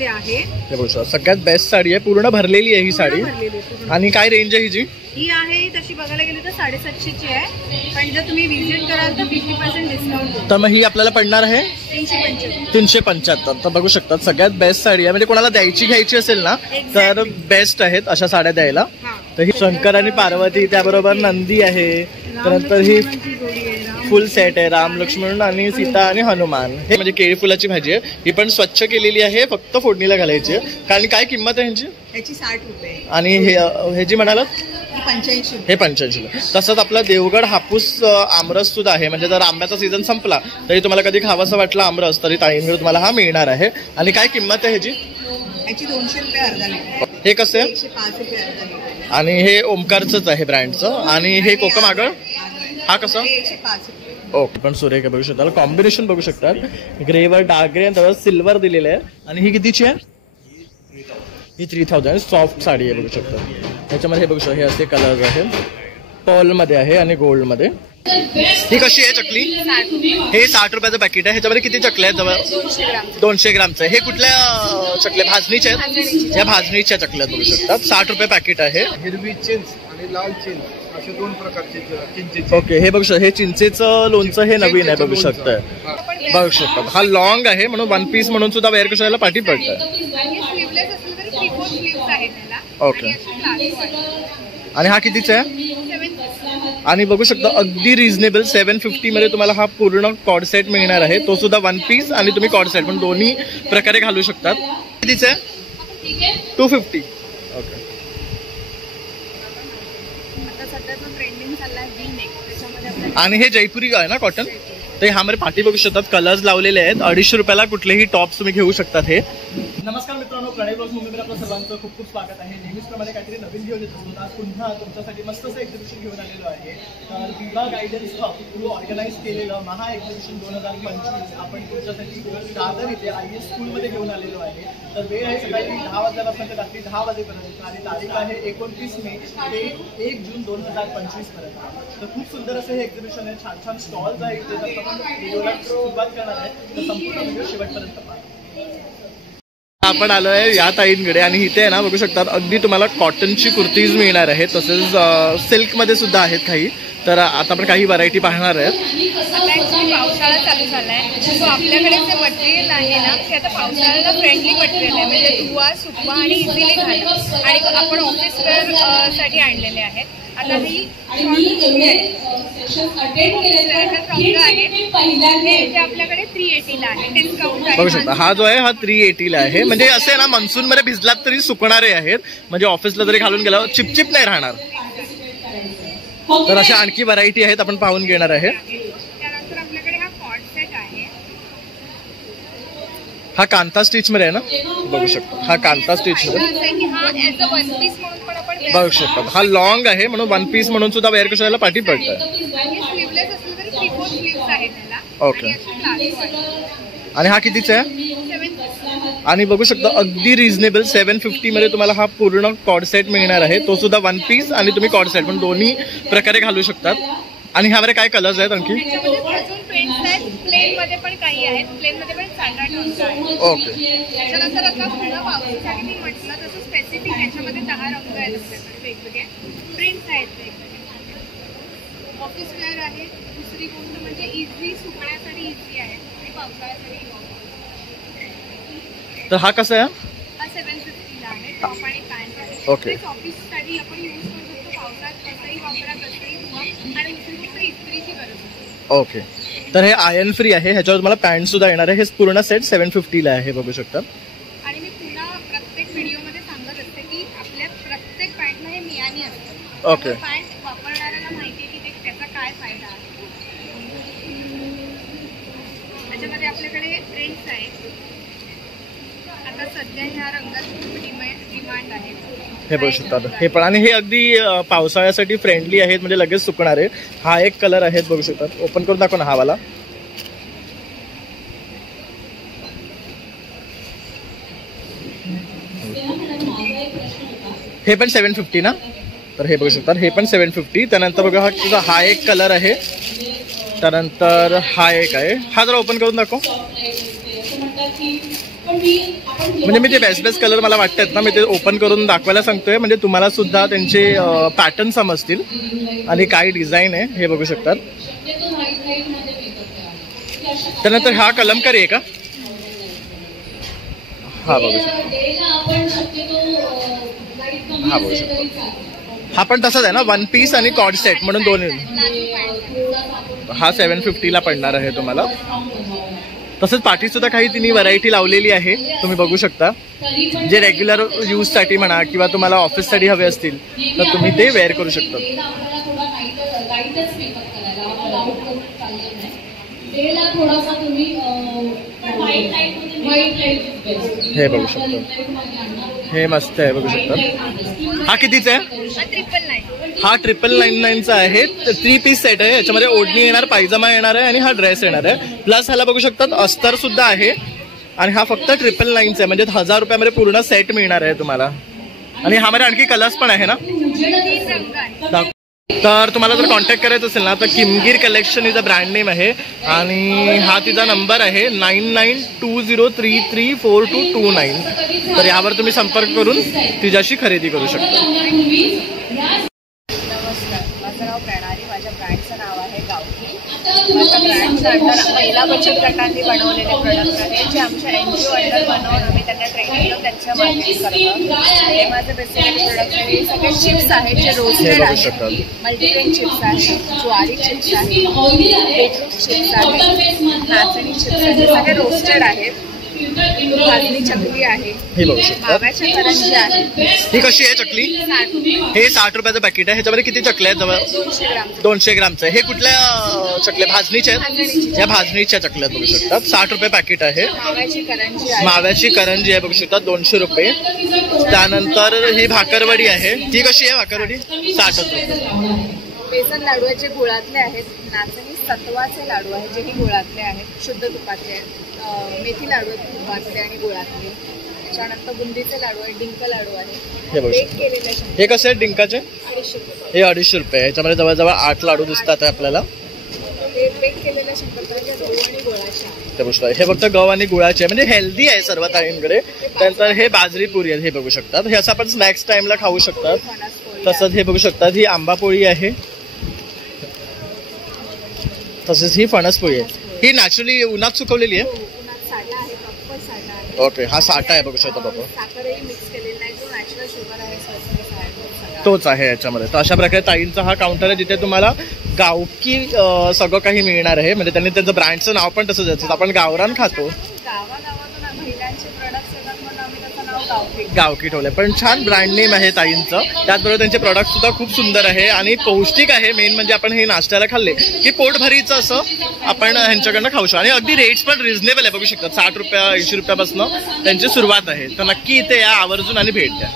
मध्ये आहे। हे बघा सगळ्यात बेस्ट साडी आहे, पूर्ण भरलेली आहे ही साडी। आणि काय रेंज आहे हिची? ही आहे तशी बघायला गेली तर 750 ची आहे, पण जर तुम्ही विजिट कराल तर 50% डिस्काउंट। तर मग ही आपल्याला पडणार आहे 375। तर बघू शकतात सगळ्यात बेस्ट साडी आहे, म्हणजे कोणाला घ्यायची असेल ना तर बेस्ट आहेत अशा साड्या द्यायला। तर ही शंकर आणि पार्वती, त्याबरोबर नंदी आहे, त्यानंतर ही फुल सेट आहे, राम लक्ष्मण आणि सीता आणि हनुमान। हे म्हणजे केळी फुलाची भाजी आहे, ही पण स्वच्छ केलेली आहे, फक्त फोडणीला घालायची आहे। कारण काय किंमत आहे ह्यांची? याची 60 रुपये आणि हे जी म्हणालात 85। हे 85। तसंच आपला देवगड हापूस आमरस सुद्धा आहे, म्हणजे जर आंब्याचा सीझन संपला तरी तुम्हाला कधी खावासा वाटला आमरस तरी ताईंकडे तुम्हाला हा मिळणार आहे। आणि काय किंमत आहे ह्याची? याची 200 रुपये अर्धा लिटर। हे कसं आहे? 105 रुपये अर्धा लिटर। आणि हे ओमकारचंच आहे ब्रँडचं। आणि हे कोकम आगळ हा कसा? 105 रुपये। ओके, पण सुरेख बघू शकता, कॉम्बिनेशन बघू शकतात, ग्रेवर डार्क ग्रे आणि त्यावर सिल्वर दिलेलं आहे। आणि ही कितीची आहे? ही 3000 सॉफ्ट साडी आहे बघू शकता। त्याच्यामध्ये हे बघू शकता, हे असे कलर्स आहे, पर्ल मध्ये आहे आणि गोल्ड मध्ये। ही कशी आहे चकली? हे 60 रुपयाचं पॅकेट आहे। ह्याच्यामध्ये किती चकल्या आहेत? जवळ 200 ग्रामचं। हे कुठल्या चकल्या? भाजणीच्या आहेत, या भाजणीच्या चकल्या बघू शकतात। 60 रुपये पॅकेट आहे। हिरवी चिंच आणि लाल चिंच असे 2 प्रकारचे चिंचेचे। ओके, हे बघू शकता, हे चिंचेचं लोणचं हे नवीन आहे बघू शकताय, बघू शकतात। हा लॉंग आहे म्हणून 1 पीस म्हणून सुद्धा वेअर कशाला पाठी पडतंय। ओके, आणि हा कितीचा आहे? आणि बघू शकता अगदी रिझनेबल 750 मध्ये तुम्हाला हा पूर्ण कॉर्ड सेट मिळणार आहे, तो सुद्धा 1 पीस आणि तुम्ही कॉर्ड सेट पण दोन्ही प्रकारे घालू शकतात। कितीचा आहे? 250। ओके, आणि हे जयपुरी आहे ना कॉटन? तर ह्यामध्ये पाठी बघू शकतात, कलर्स लावलेले आहेत। 250 रुपयाला कुठलेही टॉप्स तुम्ही घेऊ शकतात। हे नमस्कार मित्रांनो, प्रणय ब्लॉग्स मुंबईमध्ये आपलं सर्वांचं खूप खूप स्वागत आहे। नेहमीचप्रमाणे काहीतरी नवीन घेऊन येत असतो। आज पुन्हा तुमच्यासाठी मस्त असं एक्झिबिशन घेऊन आलेलो आहे। तर विवा गायडन्स हब थ्रू ऑर्गनाईज केलेलं महा एक्झिबिशन 2025 आपण तुमच्यासाठी दादर इथे IS स्कूलमध्ये घेऊन आलेलो आहे। तर वेळ आहे सकाळी 10 वाजल्यापासून ते रात्री 10 वाजेपर्यंत आणि तारीख आहे 29 मे ते 1 जून 2025 पर्यंत। तर खूप सुंदर असं हे एक्झिबिशन आहे, छान छान स्टॉल्स आहेत, जे आपण व्हिडिओला सुरुवात करणार आहे। तर संपूर्ण व्हिडिओ शेवटपर्यंत पहा। आपण आलोय या ताईंकडे आणि इथे आहे ना बघू शकतात अगदी तुम्हाला कॉटनची कुर्तीज मिळणार आहे, तसेच सिल्क मध्ये सुद्धा आहेत काही। तर आता आपण काही व्हरायटी पाहणार आहेत। पावसाळा चालू झालाय, सो आपल्याकडे जे मटेरियल आहे ना ते आता पावसाळ्याला फ्रेंडली मटेरियल आहे, म्हणजे धुवा सुकवा आणि इझिली घाला। आणि आपण ऑफिस वेअर साठी आणलेले आहेत। आता ही आपल्याकडे 380 ला आहे, डिस्काउंट आहे। बघू शकता हा जो आहे हा 380 ला आहे, म्हणजे असे ना मान्सून मध्ये भिजलात तरी सुकणारे आहेत, म्हणजे ऑफिसला जरी घालून गेला चिपचिप नाही राहणार। तर अशा आणखी व्हरायटी आहेत, आपण पाहून घेणार आहे। त्यानंतर आपल्याकडे हा कॉर्ड सेट आहे, हा कांता स्टिच मध्ये आहे ना, बघू शकता हा कांता स्टिच मध्ये बघू शकता। हा लॉंग आहे म्हणून 1 पीस म्हणून सुद्धा वेअर कशाला पाठी पडतंय। ओके, आणि हा कितीचा आहे? आणि बघू शकता अगदी रिझनेबल 750 मध्ये तुम्हाला हा पूर्ण कॉर्ड सेट मिळणार आहे, तो सुद्धा 1 पीस आणि तुम्ही कॉर्ड सेट पण दोन्ही प्रकारे घालू शकतात। आणि ह्यामध्ये काय कलर्स आहेत आणखी? प्लेन मध्ये पण काही आहेत, प्लेन मध्ये पण स्टँडर्ड रंग आहे। ओके, त्याच्यानंतर आता पुन्हा पावसासाठी मी म्हटलं तसं स्पेसिफिक याच्यामध्ये 10 रंग आहेत आपल्याकडे, वेगवेगळे प्रिंट्स आहेत, वेगवेगळे ऑफिस वेअर आहे। दुसरी गोष्ट म्हणजे इझी सुकण्यासाठी इझी आहे आणि पावसाळ्यासाठी। तर हा कसा आहे? हा 750 ला आहे, टॉप आणि पॅन्ट आहे। ओके, ऑफिस साठी आपण यूज करू शकतो, पावसाळ्यात कसंही वापरा कसंही धुवा आणि फक्त इस्त्रीची गरज आहे। ओके, तर हे आयर्न फ्री आहे, ह्याच्यावर तुम्हाला पॅन्ट सुद्धा येणार आहे। हे पूर्ण सेट 750 ला आहे बघू शकता। आणि मी पुन्हा प्रत्येक व्हिडिओमध्ये सांगत असते की आपल्या प्रत्येक पॅन्टला हे मियानी असतं। ओके, पॅन्ट वापरणाऱ्याला माहिती आहे की त्याचा काय फायदा आहे। त्याच्यामध्ये आपल्याकडे प्रिंट्स आहेत, आता सध्या ह्या रंगात खूप डिमांड आहे। हे बघू शकतात हे पण, आणि हे अगदी पावसाळ्यासाठी फ्रेंडली आहेत, म्हणजे लगेच सुकणार आहे। हा एक कलर आहे बघू शकतात, ओपन करून दाखव ना हा वाला। हे पण 750 ना, तर हे बघू शकतात हे पण 750। त्यानंतर बघा हा एक कलर आहे, त्यानंतर हा एक आहे, हा जरा ओपन करून दाखव। म्हणजे मी ते बेस्ट बेस्ट कलर मला वाटतात ना, मी ते ओपन करून दाखवायला सांगतोय, म्हणजे तुम्हाला सुद्धा त्यांचे पॅटर्न समजतील आणि काय डिझाईन आहे हे बघू शकतात. त्यानंतर हा कलमकारी आहे का? हा बघू शकतो, हा बघू शकतो. हा पण तसाच आहे ना, वन पीस आणि कॉर्ड सेट म्हणून दोन. हा 750 ला पडणार आहे तुम्हाला. तसंच पाठी सुद्धा काही तिने व्हरायटी लावलेली आहे, तुम्ही बघू शकता. जे रेग्युलर यूजसाठी म्हणा किंवा तुम्हाला ऑफिससाठी हवे असतील तर तुम्ही ते वेअर करू शकता. हे बघू शकतो, हे मस्त आहे, बघू शकता. हा कितीचा आहे? हा 999 चा आहे. 3 पीस सेट आहे. याच्यामध्ये ओढणी येणार, पायजमा येणार आहे आणि हा ड्रेस येणार आहे. प्लस ह्याला बघू शकतात अस्तर सुद्धा आहे आणि हा फक्त 999 चा आहे, म्हणजे 1000 रुपयामध्ये पूर्ण सेट मिळणार आहे तुम्हाला. आणि ह्यामध्ये आणखी कलर्स पण आहे ना. तर तुम्हाला जर कॉन्टॅक्ट करायचं असेल ना तर किमगीर collection is a brand name आहे आणि हा तिचा नंबर आहे 9920334229. तर यावर तुम्ही संपर्क करून तिच्याशी खरेदी करू शकता. माझं नाव प्रणाली, माझ्या ब्रँडचं नाव आहे गावकी. माझ्या ब्रँडच्या अंडर महिला बचत गटांनी बनवलेले प्रोडक्ट आहेत, जे आमच्या NGO अंडर बनवून आम्ही त्यांना ट्रेनिंग देऊन त्यांच्या मार्केट करतो. हे माझे बेसिकली प्रोडक्ट आहे. सगळे चिप्स आहेत जे रोस्टेड आहेत, मल्टीग्रेन चिप्स आहेत, ज्वारी चिप्स आहेत, बीटरूट चिप्स आहेत, नाचणी चिप्स आहेत, सगळे रोस्टेड आहेत. भाजणी चकली आहे, हे बघू शकता. माव्याच्या करंजी आहे. ही कशी आहे चकली? हे 60 रुपयाचं पॅकेट आहे. ह्याच्यामध्ये किती चकल्या आहेत? जवळ 200 ग्रामचं. हे कुठल्या चकल्या? भाजणीच्या आहेत. या भाजणीच्या चकल्या बघू शकतात. 60 रुपये पॅकेट आहे. माव्याची करंजी आहे बघू शकतात, 200 रुपये. त्यानंतर ही भाकरवडी आहे. ही कशी आहे भाकरवडी? 60 रुपये. बेसन लाडू आहेत जे गुळातले आहेत. नाचणी सत्वाचे लाडू आहेत जे गुळातले आहेत, शुद्ध तुपाचे आहेत. मेथी लाडू आहेत तुपातले आणि गुळातले. त्याच्यानंतर बुंदीचे लाडू आहेत, डिंक लाडू आहेत. बेक केलेले हे कसे आहेत डिंकाचे? 250 रुपये. हे 250 रुपये. ह्याच्यामध्ये जवळजवळ 8 लाडू दिसतात आपल्याला. बेक केलेल्या शंकरपाळ्याचे गहू आणि गुळाचे. हे फक्त गहू आणि गुळाचे, म्हणजे हेल्दी आहे सर्व ताईंकडे. त्यानंतर हे बाजरी पुरी आहे, हे बघू शकतात. हे असं आपण स्नॅक्स टाइमला खाऊ शकतात. तसंच हे बघू शकतात, ही आंबा पोळी आहे. तसेच ही फणस पोळी आहे. ही नॅचरली उन्हात सुकवलेली आहे. ओके, हा साठा आहे बघू शकता बाबा. तोच आहे याच्यामध्ये. तर अशा प्रकारे ताईंचा हा काउंटर आहे जिथे तुम्हाला गावकी सगळं काही मिळणार आहे. म्हणजे त्यांनी त्यांचं ब्रँडचं नाव पण तसंच आहे. आपण गावरान खातो, गावकी ठेवलंय, पण छान ब्रँड नेम आहे ताईंचं. त्याचबरोबर त्यांचे प्रोडक्ट सुद्धा खूप सुंदर आहे आणि पौष्टिक आहे. मेन म्हणजे आपण हे नाश्त्याला खाल्ले की पोटभरीचं असं आपण ह्यांच्याकडनं खाऊ शकतो. आणि अगदी रेट्स पण रिझनेबल आहे बघू शकतात. 60 रुपये 80 रुपयापासून त्यांची सुरुवात आहे. तर नक्की इथे या, आवर्जून आणि भेट द्या.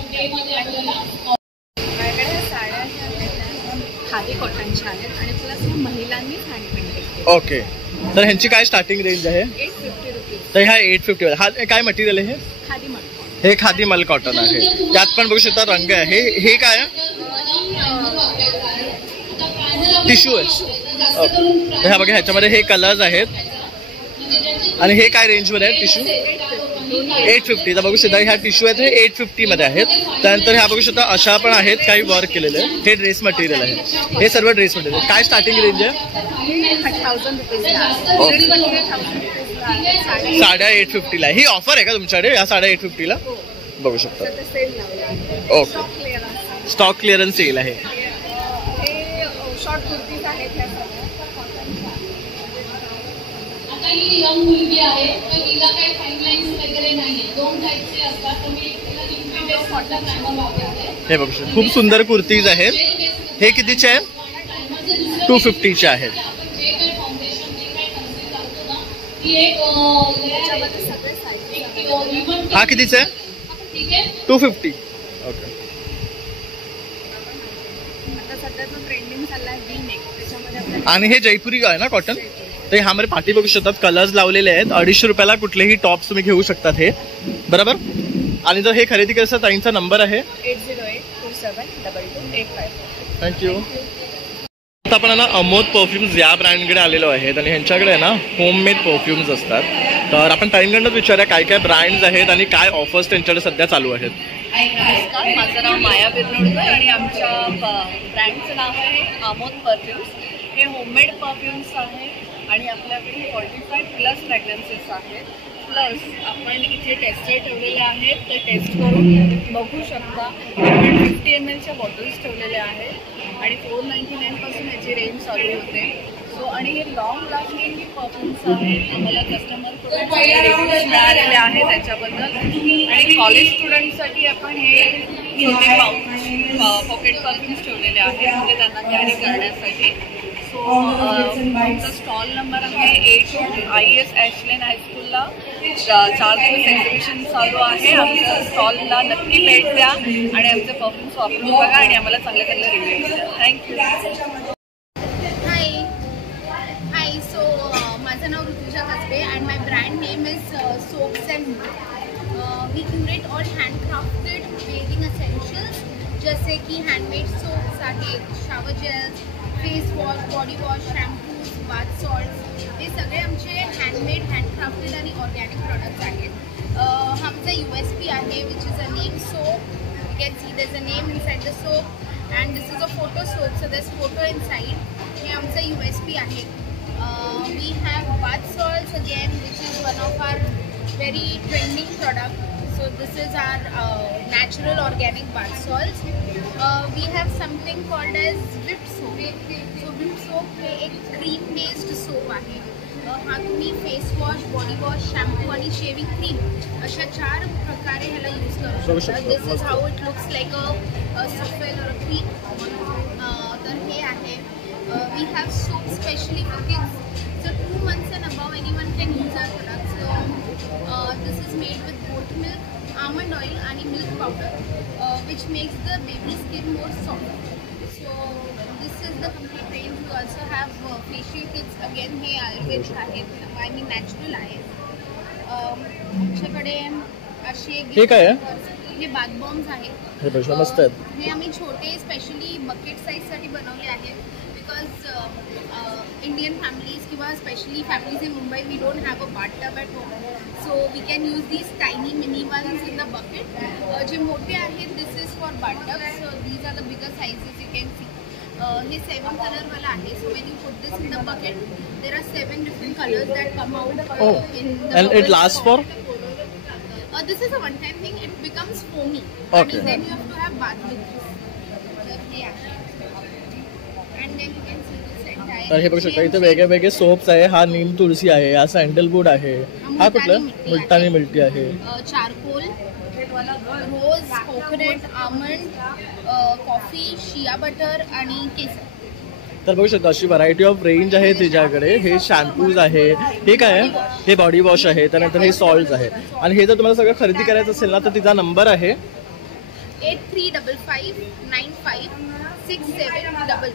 खादी कॉटनच्या आहेत आणि प्लस महिलांनी हँडमेड. ओके, तर ह्यांची काय स्टार्टिंग रेंज आहे? 850 रुपीज. तर ह्या 850. हा काय मटेरियल आहे? खादी मल. हे खादी मल कॉटन आहे. त्यात पण बघू शकता रंग आहे. हे काय आहे? टिश्यू आहे. ह्या बघा, ह्याच्यामध्ये हे कलर्स आहेत. आणि हे काय रेंजवर आहे टिश्यू? 850. तर बघू शकता ह्या टिश्यू आहेत, हे 850 मध्ये आहेत. त्यानंतर ह्या बघू शकता अशा पण आहेत, काही वर्क केलेले. हे ड्रेस मटेरियल आहे. हे सर्व ड्रेस मटेरियल. काय स्टार्टिंग रेंज आहे? 1000 रुपीज. साड्या 850 ला. ही ऑफर आहे का तुमच्याकडे या साड्या 850 ला? बघू शकता. ओके, स्टॉक क्लिअरन्स सेल आहे. शॉर्ट कुर्तीज आहेत. मुलगी आहे तर तिला काही फाईनलाईन्स वगैरे नाहीये. 2 टाईपचे असतात. तुम्ही हे बघू शकता, खूप सुंदर कुर्तीज आहेत. हे कितीचे आहेत? 250चे आहेत. हा कितीचा आहे? 250. ओके. आणि हे जयपुरी आहे ना कॉटन. तर ह्यामध्ये पाठी बघू शकतात, कलर्स लावलेले आहेत. 250 रुपयाला कुठलेही टॉप्स तुम्ही घेऊ शकतात हे, बरोबर. आणि जर हे खरेदी करायचं ताईंचा नंबर आहे 8082722855. थँक्यू. आता आपण ना अमोद परफ्युम्स या ब्रँडकडे आलेलो आहेत आणि ह्यांच्याकडे ना होममेड परफ्युम्स असतात. तर आपण ताईंकडूनच विचारूया काय काय ब्रँड्स आहेत आणि काय ऑफर्स त्यांच्याकडे सध्या चालू आहेत. नमस्कार, माझं नाव माया बिरनोडकर आणि आमच्या ब्रँडचं नाव आहे आमोद परफ्युम्स. हे होममेड परफ्युम्स आहे आणि आपल्याकडे 45+ फ्रॅग्रन्सेस आहेत. प्लस आपण इथे टेस्टर ठेवलेले आहेत, ते टेस्ट करून बघू शकता. आपण 50 mlच्या बॉटल्स ठेवलेल्या आहेत आणि 499 पासून याची रेंज चालू होते. सो आणि हे लॉंग लास्टिंग परफ्युम्स आहेत. आम्हाला कस्टमरकडून रिव्ह्यूज मिळालेले आहेत त्याच्याबद्दल. आणि कॉलेज स्टुडंटसाठी आपण हे छोटे पाऊच पॉकेट परफ्युम्स ठेवलेले आहेत, म्हणजे त्यांना कॅरी करण्यासाठी. सो आमचा स्टॉल नंबर आहे 8 IS ॲशलेन हायस्कूलला. 4 दिवस एक्झिबिशन चालू आहे. आमच्या स्टॉलला नक्की भेट द्या आणि आमचे परफ्युम्स वापरून बघा आणि आम्हाला चांगले चांगले रिव्ह्यूज द्या. थँक्यू. माझं नाव Rutuja Kasbe and my brand name is soaps and we curate all handcrafted bathing essentials, जसे की हँडमेड सोप्स आहेत, shower gels, face wash, body wash, shampoos, bath salts, हे सगळे आमचे हँडमेड, हँडक्राफ्टेड आणि ऑर्गॅनिक प्रोडक्ट्स आहेत. आमचा USP आहे which is a name soap. You can see there is a name inside the soap and this is a photo soap, so there is photo inside. हे आमचं USP आहे. We have bath salts again, which is one of our very trending product. So this is our natural organic bath salts. We have something called as whipped soap. So whipped soap हे एक cream based soap आहे. हा तुम्ही face wash, body wash, shampoo आणि shaving cream अशा 4 प्रकारे ह्याला use करू शकता. This is how it looks like a सफेद और क्रीम. तर हे आहे. We have soap specially for kids. So 2 months and above, anyone can use our products. So this is made with goat milk, almond oil, and milk powder, which makes the baby skin more soft. So this is the complete range. We also have facial kits. Again, हे आयुर्वेदिक आहेत, I mean natural आहेत. आमच्याकडे असे हे काय आहे? हे bath bombs आहेत. हे बघा मस्त आहेत. हे आम्ही छोटे स्पेशली बकेट साईजसाठी बनवले आहेत. Indian families किंवा specially families in Mumbai, we don't have a bathtub at home, so we can use these tiny mini ones in the bucket. जे मोठे आहेत this is for bathtub. So these are the bigger sizes. You can see हे 7 कलरवाला आहे. So when you put this in the bucket there are 7 different colours that come out in the. And it lasts for? This is a one time thing. It becomes foamy. Okay. And then you have to have bath with this. Yeah. And then you can see this entire. तर हे बघू शकता इथे वेगळे वेगळे soaps आहे. हा नीम तुळसी आहे, हा सँडलवूड आहे, हा कुठला मुलतानी मिल्टी आहे, charcoal, rose, coconut, almond, coffee, shea butter आणि केसर. तर बघू शकता अशी व्हरायटी ऑफ रेंज आहे तिच्याकडे. हे शॅम्पूज आहे, हे काय आहे, हे बॉडी वॉश आहे, त्यानंतर हे सॉल्ट्स आहे. आणि हे जर तुम्हाला सगळं खरेदी करायचं असेल ना तर तिचा नंबर आहे 8355956711.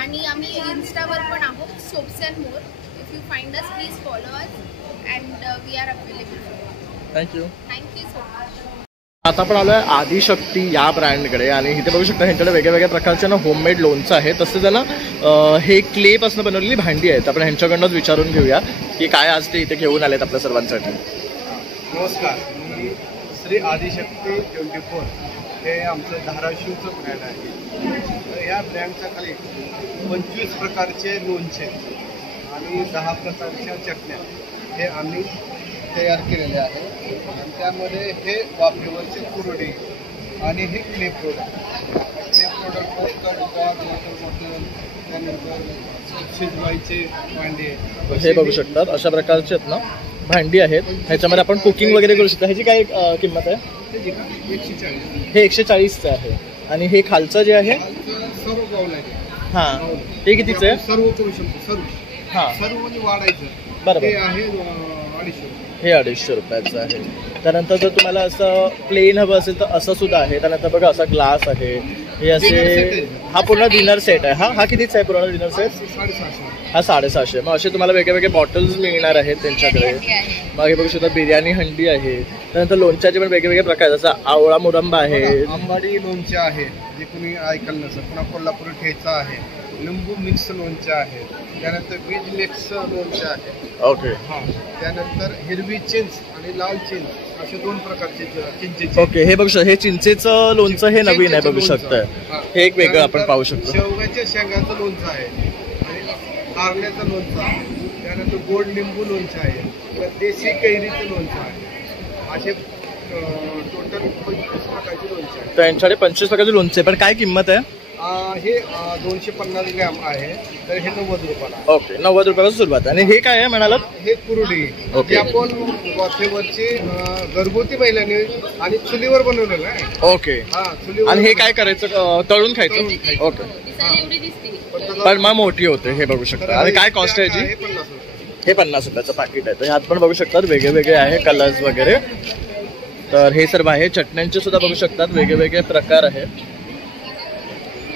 आणि आम्ही इन्स्टावर पण आहोत, soaps and more. If you find us please follow us and we are available. Thank you. Thank you so much. आता आपण आलोय आदिशक्ती या ब्रँडकडे आणि इथे बघू शकता ह्यांच्याकडे वेगळ्या वेगळ्या प्रकारचे ना होममेड लोणचं आहे. तसंच ना हे क्ले पासून बनवलेली भांडी आहेत. आपण ह्यांच्याकडनंच विचारून घेऊया की काय आज ते इथे घेऊन आलेत आपल्या सर्वांसाठी. नमस्कार, मी श्री आदिशक्ती 24 हे आमचं धाराशिवचं ब्रँड आहे. तर या ब्रँडच्या खाली 25 प्रकारचे लोणचे आणि 10 प्रकारच्या चटण्या हे आम्ही तयार केलेले आहे. आणि त्यामध्ये हे वाफेवरचे कुरडे आणि हे क्ले प्रोडक्ट त्यानंतर शिजवायचे भांडे हे बघू शकतात अशा प्रकारचे आहेत ना भांडी आहेत. ह्याच्यामध्ये आपण कुकिंग वगैरे करू शकतो. ह्याची काय किंमत आहे? 140. हे 140चं आहे. आणि हे खालचं जे आहे सर्व बाउल आहे. हां, हे कितीचं आहे? सर्व करू शकतो. सर्व हां, सर्व म्हणजे वाढायचं. बरोबर. हे आहे 250. हे 250 रुपयाचं आहे. त्यानंतर जर तुम्हाला असं प्लेन हवं असेल तर असं सुद्धा आहे. त्यानंतर बघा असा ग्लास आहे. हे असे हा पूर्ण डिनर सेट आहे. हा कितीचा आहे पूर्ण डिनर सेट? 650. हा 650. मग असे तुम्हाला वेगळे वेगळे बॉटल्स मिळणार आहेत त्यांच्याकडे. मग हे बघू शकता बिर्याणी हंडी आहे. त्यानंतर लोणच्याचे पण वेगवेगळे प्रकार आहेत. जसं आवळा मुरंबा आहे, आंबाडी लोणचे आहे जे कोणी ऐकलं नसेल. पुन्हा कोल्हापुरी ठेचा आहे, लिंबू मिक्स लोणचे आहेत, त्यानंतर बीज मिक्स लोणचे आहेत. ओके. हां, त्यानंतर हिरवी चिंच आणि लाल चिंच असे 2 प्रकारचे चिंचेचे. ओके. हे बघू शकता, हे चिंचेचं लोणचं हे नवीन आहे बघू शकताय. हे एक वेगळं आपण पाहू शकतो. शेवग्याच्या शेंगाचं लोणचं आहे आणि कारल्याचं लोणचं आहे, त्यानंतर गोड लिंबू लोणचं आहे, देशी कैरीचं लोणचं आहे. असे टोटल 25 प्रकारचे लोणचे आहेत. त्यांच्याकडे 25 प्रकारचे लोणचे. पण काय किंमत आहे? हे 250 ग्रॅम आहे, तर हे 90 रुपयाला. ओके, 90 रुपयापासून सुरुवात. आणि हे काय आहे म्हणालात? हे कुरडी, ओके. जी आपण वाफेवरची घरगुती महिलांनी आणि चुलीवर बनवलेलं आहे. ओके. हा, चुलीवर. आणि हे काय करायचं? तळून खायचं? ओके. पण मग मोठी होते हे बघू शकता. आणि काय कॉस्ट आहे याची? 50 रुपये. हे 50 रुपयाचं पाकिट आहे. तर ह्यात पण बघू शकतात वेगळे वेगळे आहे कलर्स वगैरे. तर हे सर्व आहे. चटण्यांचे सुद्धा बघू शकतात वेगळे वेगळे प्रकार आहेत.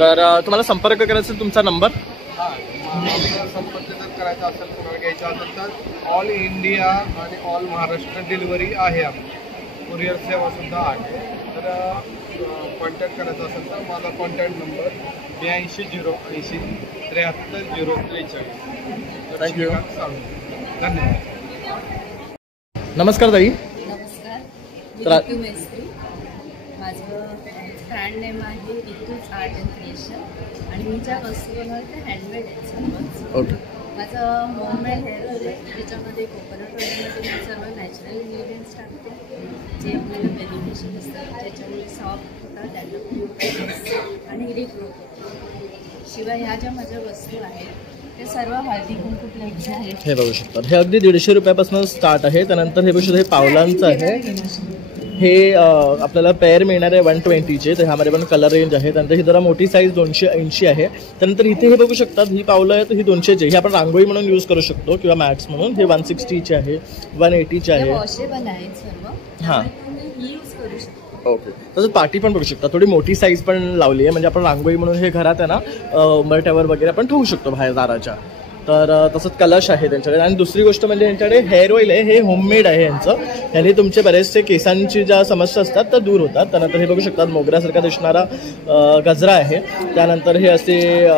तर तुम्हाला संपर्क करायचा तुमचा नंबर? संपर्क जर करायचा असेल, कोणाला घ्यायचा असेल तर ऑल इंडिया आणि ऑल महाराष्ट्र डिलिव्हरी आहे. आम्ही कुरिअर सेवा सुद्धा आहे. तर कॉन्टॅक्ट करायचा असेल तर माझा कॉन्टॅक्ट नंबर 82 080 73 043. थँक्यू. धन्यवाद. नमस्कार ताई. नमस्कार, मी तर- रितू मेस्त्री. माझं ब्रँड नेम आहे रितूज आर्ट अँड क्रिएशन आणि मी ज्या वस्तू बनवते त्या हँडमेड आहेत सर्वच. ओके. माझं होममेड हेअर ऑइल आहे, त्याच्यामध्ये कोकोनट ऑइलमध्ये मी सर्व नॅचरल इन्ग्रेडियंट्स टाकते जे आपल्याला बेनिफिशियल असतात, ज्याच्यामुळे सॉफ्ट होतात, डॅन्ड्रफ आणि रिग्रो होतात. शिवाय ह्या ज्या माझ्या वस्तू आहेत ते सर्व हळदी कुंकू प्लेट्स आहेत. हे बघू शकतात. हे अगदी 150 रुपयापासून स्टार्ट आहे. त्यानंतर हे बघू शकता, हे पावलांचं आहे. हे आपल्याला पेअर मिळणार आहे 120चे. तर ह्यामध्ये पण कलर रेंज आहे. त्यानंतर ही जरा मोठी साईज 280 आहे. त्यानंतर इथे हे बघू शकतात, ही पावलं आहे तर ही 200ची. ही आपण रांगोळी म्हणून यूज करू शकतो किंवा मॅट्स म्हणून. हे 160चे आहे, 180चे आहे. वॉशेबल आहेत सर्व. हां. तुम्ही यूज करू शकता. ओके. तसंच पाटी पण बघू शकता, थोडी मोठी साईज पण लावली आहे. म्हणजे आपण रांगोळी म्हणून हे घरात आहे ना उंबरठ्यावर वगैरे आपण ठेवू शकतो बाहेर दाराच्या. तर तसंच कलश आहे त्यांच्याकडे. आणि दुसरी गोष्ट म्हणजे यांच्याकडे हेअर ऑइल आहे. हे होममेड आहे यांचं. याने तुमचे बरेचसे केसांची ज्या समस्या असतात त्या दूर होतात. त्यानंतर हे बघू शकतात मोगऱ्यासारखा दिसणारा गजरा आहे. त्यानंतर हे असे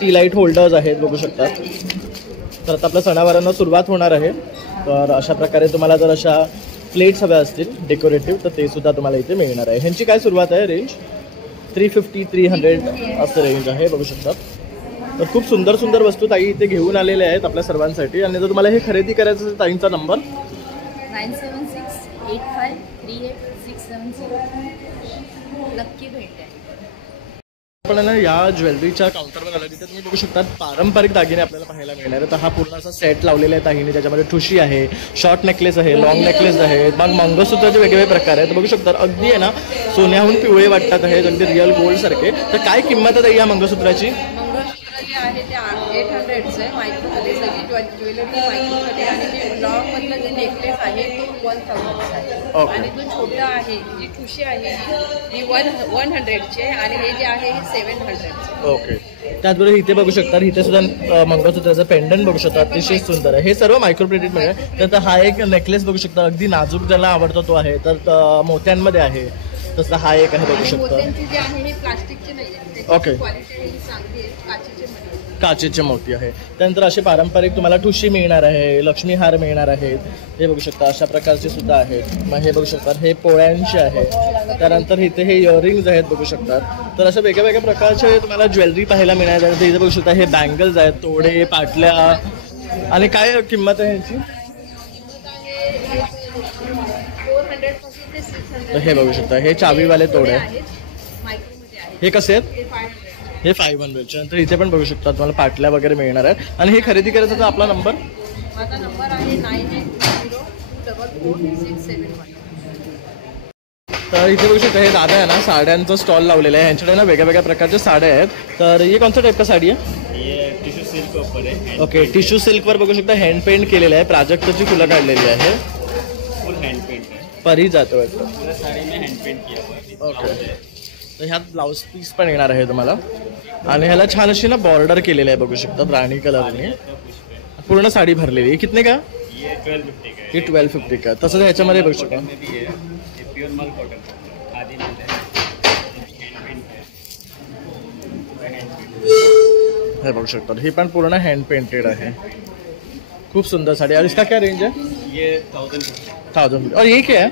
टी लाईट होल्डर्स आहेत बघू शकतात. तर आता आपल्या सणावारांना सुरुवात होणार आहे. तर अशा प्रकारे तुम्हाला जर अशा प्लेट्स हव्या असतील डेकोरेटिव्ह तर ते सुद्धा तुम्हाला इथे मिळणार आहे. ह्यांची काय सुरुवात आहे रेंज? 350 300 असं रेंज आहे बघू शकतात. तर खूप सुंदर सुंदर वस्तू ताई इथे घेऊन आलेल्या आहेत आपल्या सर्वांसाठी. आणि जर तुम्हाला हे खरेदी करायचं असेल ताईंचा नंबर 9768538670. नक्की भेट द्या. आपण ना या ज्वेलरीच्या काउंटरवर आलं, तिथे तुम्ही बघू शकता पारंपरिक दागिने आपल्याला पाहायला मिळणार आहे. तर हा पूर्ण असा सेट लावलेला आहे ताईने. त्याच्यामध्ये ठुशी आहे, शॉर्ट नेकलेस आहे, लॉंग नेकलेस आहे, मग मंगळसूत्राचे वेगवेगळे प्रकार आहेत. बघू शकता अगदी आहे ना सोन्याहून पिवळे वाटतात आहेत, अगदी रिअल गोल्ड सारखे. तर काय किंमत आहे या मंगळसूत्राची? मंगळसूत्र जे आहे ते 800चं आहे. मायक्रोमध्ये सगळी ज्वेलरी मायक्रोमध्ये. आणि जे लॉंगमधलं जे नेकलेस आहे तो 1000चा आहे. ओके. आणि जो छोटा आहे जी ठुशी आहे ही 100ची आहे. आणि हे जे आहे हे 700चं. ओके. त्याचबरोबर इथे बघू शकता, इथे सुद्धा मंगळसूत्राचं पेंडंट बघू शकता, अतिशय सुंदर आहे. हे सर्व मायक्रोप्लेटेड मध्ये आहे. त्यानंतर हा एक नेकलेस बघू शकता, अगदी नाजूक ज्याला आवडतो तो आहे. तर मोत्यांमध्ये आहे. तसं हा एक आहे बघू शकता. मोत्यांची जे आहे हे प्लास्टिकचे नाही आहे. ओके. क्वालिटी ही चांगली आहे, काचेचे मध्ये. काचेचे मोती आहे. त्यानंतर असे पारंपरिक तुम्हाला ठुशी मिळणार आहे, लक्ष्मी हार मिळणार आहेत. हे बघू शकता अशा प्रकारचे सुद्धा आहेत. मग हे बघू शकता हे पोळ्यांचे आहे. त्यानंतर इथे हे इयरिंग्ज आहेत बघू शकतात. तर अशा वेगळ्या वेगळ्या प्रकारचे तुम्हाला ज्वेलरी पाहायला मिळणार. त्यानंतर इथे बघू शकता हे बँगल्स आहेत, तोडे, पाटल्या. आणि काय किंमत आहे यांची? 400 पासून ते 600. तर हे बघू शकता हे चावीवाले तोडे आहेत. मायक्रोमध्ये आहे हे कसे आहेत? हे 500. हे 500चे. नंतर इथे पण बघू शकता तुम्हाला पाटल्या वगैरे मिळणार आहेत. आणि हे खरेदी करायचं तर आपला नंबर? माझा नंबर आहे 9820244671. तर इथे बघू शकता हे दादा आहे ना साड्यांचं स्टॉल लावलेलं आहे. यांच्याकडे ना वेगळ्या वेगळ्या प्रकारच्या साड्या आहेत. तर ये कोणत्या टाईप का साडी आहे? ये टिश्यू सिल्क ऊपर है. ओके. टिश्यू सिल्कवर बघू शकता हँड पेंट केलेलं आहे. प्राजक्ताची फुलं काढलेली आहे. फुल हैंड पेंट है. परी जातो वाटतं. पूरा साड़ी में हैंड पेंट किया हुआ है. ओके. तर ह्यात ब्लाऊज पीस पण येणार आहे तुम्हाला. आणि ह्याला छान अशी ना बॉर्डर केलेली आहे बघू शकता राणी कलरने. पूर्ण साडी भरलेली आहे. कितने का? ये 1250 का है. ही 1250 का. तसंच ह्याच्यामध्ये बघू शकता कॉटन में भी है. ये प्योर माल कॉटन का आदि में है. हैंड पेंट है. पूरा हैंड पेंट. हे बघू शकता, ही पण पूर्ण हँड पेंटेड आहे. खूप सुंदर साड़ी. और इसका क्या रेंज है? ये 1000. और ये क्या है?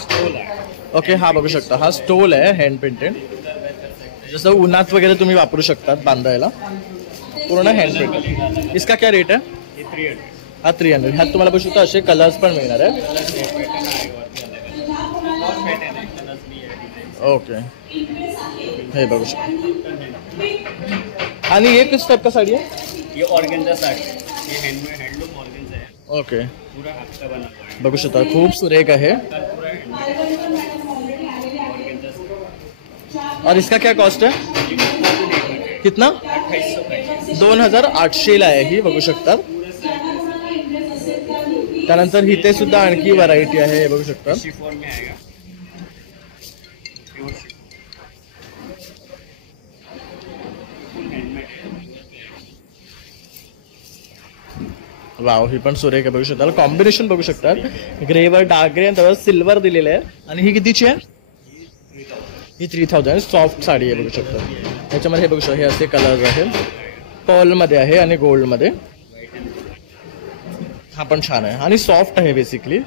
स्टोल है. ओके, हा बघू शकता, हा स्टोल आहे हँड पेंटेड. जसं उन्हात वगैरे तुम्ही वापरू शकतात बांधायला. पूर्ण हँड पेंटेड. इसका क्या रेट है? ये 300. हा 300. ह्यात तुम्हाला बघू शकता असे कलर्स पण मिळणार आहे. ओके, हे बघू शकता. आणि ये किस टाइप का साड़ी है? ये ऑर्गेन्जा साड़ी है. ये हैंडलूम ऑर्गेन्जा है. ओके, पूरा हाथ का बना हुआ है. बघू शकता खूप सुरेख आहे. पूरा ऑर्गेन्जा. और इसका क्या कॉस्ट है? कितना? 2800 ला आहे ही, बघू शकता. त्यानंतर इथे सुद्धा आणखी व्हरायटी आहे, हे बघू शकता. शिफॉन में आएगा. वाव, ही पण सुरेख आहे, बघू शकता. कॉम्बिनेशन बघू शकतात, ग्रेवर डार्क ग्रे आणि त्यावर सिल्वर दिलेलं आहे. आणि ही कितीची आहे? ही 3000. सॉफ्ट साडी आहे, बघू शकता. त्याच्यामध्ये हे बघू शकता, हे असे कलर्स आहेत. पर्ल मध्ये आहे आणि गोल्ड मध्ये. हा पण छान आहे आणि सॉफ्ट आहे बेसिकली.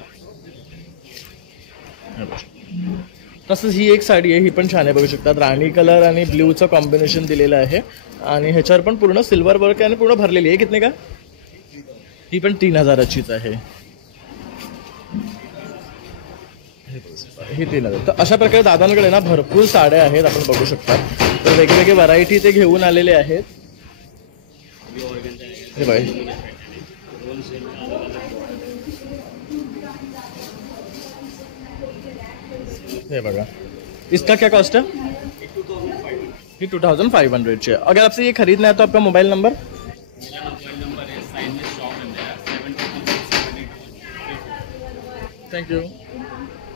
तसंच ही एक साडी आहे, ही पण छान आहे, बघू शकता. राणी कलर आणि ब्ल्यूचं कॉम्बिनेशन दिलेलं आहे आणि ह्याच्यावर पण पूर्ण सिल्वर वर्क आहे आणि पूर्ण भरलेली आहे. कितने का? ही पण 3000चीच आहे. ही 3000. तर अशा प्रकारे दादांकडे ना भरपूर साड्या आहेत, आपण बघू शकता. तर वेगवेगळे व्हरायटी ते घेऊन आलेले आहेत. हे बाय, ये बघा. इसका क्या कॉस्ट है? ये 2500 ची है. अगर आपसे ये खरीदना है तो आपका मोबाइल नंबर? मेरा मोबाइल नंबर है साइन में शॉप है मेरा 726782. थँक्यू.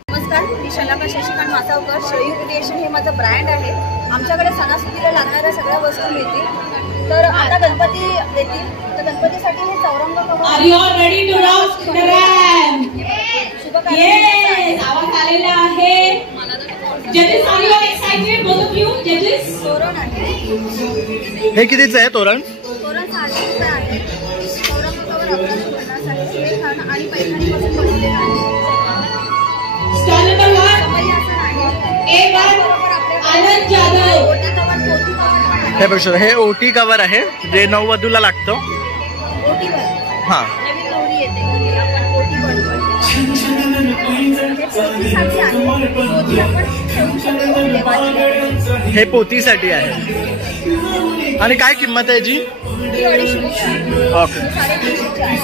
नमस्कार, मी शलाका शशिकांत मासावकर. श्रेयू क्रिएशन हे माझं ब्रँड आहे. आमच्याकडे सणासुदीला लागणाऱ्या सगळ्या वस्तू मिळतील. तर आता गणपती येतील, तर गणपतीसाठी हे चौरंग cover. Are you all ready to rock the ramp? Yes, आवाज आलेला आहे. Judges, are you all excited? Both of you, judges? तोरण आहे. हे कितीचं आहे तोरण? तोरण 600 रुपये आहे. चौरंग कवर 1150 आहे. हे छान आणि पैठणीपासून बनवलेलं आहे. Stall number 1. समईआसन आहे. A1, आनंद जाधव. ओटी कवर, पोथी कवर पण आहे. हे बघू, हे ओटी कवर आहे जे नववधूला लागतं. ओटीवर हा, नवीन गौरी येते घरी, आपण ओटी बनवतो. हे पोथीसाठी आहे. पोथी आपण ठेवू शकतो देवाची. हे पोतीसाठी आहे. आणि काय किंमत आहे जी? ही 250 रुपये. ओके. 350 आहे.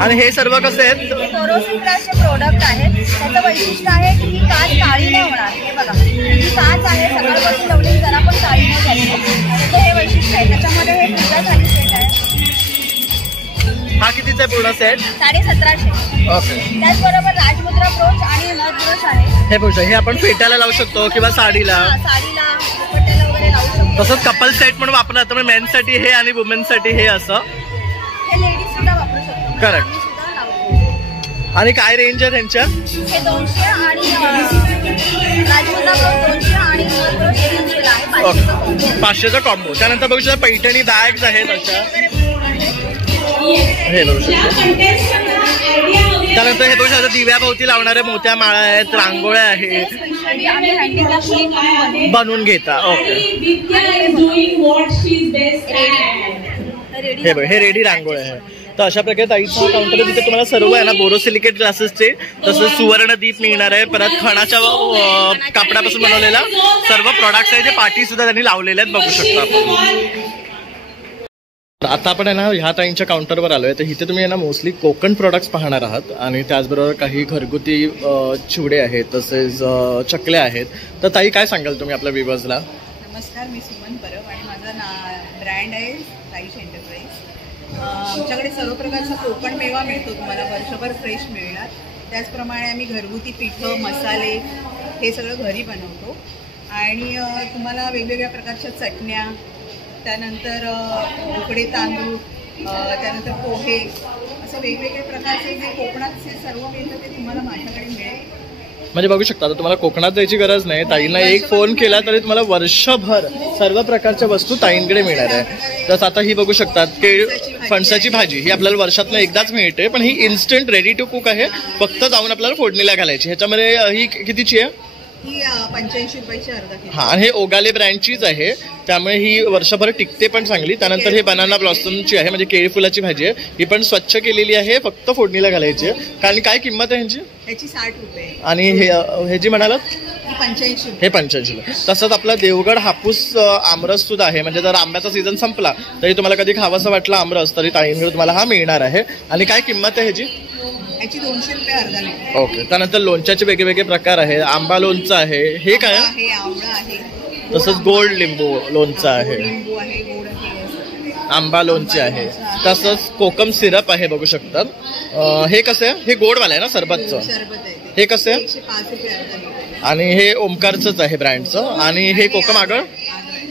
आणि हे सर्व कसे आहेत? हे बोरोसिल ब्रशचे प्रोडक्ट आहेत. त्याचं वैशिष्ट्य आहे की ही काच काळी नाही होणार. हे बघा, ही काच आहे, सकाळपासून लावली जरा पण काळी नाही झाली. त्याचं हे वैशिष्ट्य आहे. त्याच्यामध्ये हे पूजा झाली सेट आहे. हा कितीचा आहे पूर्ण सेट? 1750. ओके. त्याचबरोबर राजमुद्रा ब्रोच आणि नथ ब्रोच आहे. हे बघू, हे आपण फेट्याला लावू शकतो किंवा साडीला. हा, साडीला दुपट्ट्याला वगैरे लावू शकतो. तसंच कपल सेट म्हणून वापरलं जातं. मेन्स साठी हे आणि वुमेन्स साठी हे असं. हे लेडीज सुद्धा वापरू शकतो. Correct. आम्ही सुद्धा लावतो. आणि काय रेंज आहे त्यांच्या? हे 200 आणि राजमुद्रा ब्रोच 200 आणि नथ ब्रोच 300 ला आहे. 500 चा combo. 500चा कॉम्बो. त्यानंतर बघू शकता पैठणी बॅग्स आहेत अशा. हे बघू शकता. त्यानंतर हे बघू शकता दिव्याभोवती लावणाऱ्या मोत्या माळा आहेत, रांगोळ्या आहेत, स्पेशली आम्ही हँडीक्राफ्ट बनवून घेता. ओके. हे बघ, हे रेडी रांगोळ्या आहे. तर अशा प्रकारे ताईचा काउंटर तिथे तुम्हाला सर्व आहे ना बोरोसिलिकेट ग्लासेसचे, तसंच सुवर्णदीप मिळणार आहे. परत खणाच्या कापडापासून बनवलेला सर्व प्रॉडक्ट्स आहे जे पाठी सुद्धा त्यांनी लावलेले आहेत, बघू शकता आपण. आता आपण आहे ना ह्या ताईंच्या काउंटरवर आलोय. तर इथे तुम्ही आहे ना मोस्टली कोकण प्रोडक्ट्स पाहणार आहात आणि त्याचबरोबर काही घरगुती चिवडे आहेत, तसेच चकल्या आहेत. तर ताई काय सांगाल तुम्ही आपल्या व्ह्युअर्सला? नमस्कार, मी सुमन परब आणि माझं ब्रँड आहे ताईश एंटरप्राइज. आमच्याकडे सर्व प्रकारचा कोकण मेवा मिळतो, तुम्हाला वर्षभर फ्रेश मिळणार. त्याचप्रमाणे आम्ही घरगुती पिठं, मसाले हे सगळं घरी बनवतो आणि तुम्हाला वेगवेगळ्या प्रकारच्या चटण्या, त्यानंतर उकडे तांदूळ, त्यानंतर पोहे, असं वेगवेगळे प्रकारचे जे कोकणात सर्व मिळतं ते तुम्हाला माझ्याकडे मिळेल. म्हणजे बघू शकता, तुम्हाला कोकणात जायची गरज नाही. ताईंना एक फोन केला तरी तुम्हाला वर्षभर सर्व प्रकारच्या वस्तू ताईंकडे मिळणार आहे. तर आता ही बघू शकतात की फणसाची भाजी ही आपल्याला वर्षातनं एकदाच मिळते, पण ही इन्स्टंट रेडी टू कुक आहे. फक्त जाऊन आपल्याला फोडणीला घालायची. ह्याच्यामध्ये ही कितीची आहे? ही 85 रुपयाची अर्धा किलो. हा, आणि हे ओगाले ब्रँडचीच आहे, त्यामुळे ही वर्षभर टिकते पण चांगली. त्यानंतर हे बनाना ब्लॉसमची आहे, म्हणजे केळी फुलाची भाजी आहे. ही पण स्वच्छ केलेली आहे, फक्त फोडणीला घालायची आहे. कारण काय किंमत आहे ह्यांची? ह्याची 60 रुपये. आणि हे जी म्हणालात 85. हे 85. तसंच आपला देवगड हापूस आमरस सुद्धा आहे. म्हणजे जर आंब्याचा सीझन संपला तरी तुम्हाला कधी खावासा वाटला आमरस तरी ताईंकडे तुम्हाला हा मिळणार आहे. आणि काय किंमत आहे ह्याची? ह्याची 200 रुपये अर्धा लिटर. ओके. त्यानंतर लोणच्याचे वेगवेगळे प्रकार आहे. आंबा लोणचं आहे. हे काय आहे? आवळा आहे. तसंच गोड लिंबू लोणचं आहे. लिंबू आहे, गोड आहे, आंबा लोणचे आहे. तसंच कोकम सिरप आहे, बघू शकतात. हे कसं आहे? हे गोडवाला आहे ना, सरबतचं. सरबत आहे. हे कसं आहे? 105 रुपये अर्धा लिटर. आणि हे ओमकारचंच आहे ब्रँडचं. आणि हे कोकम आगळ,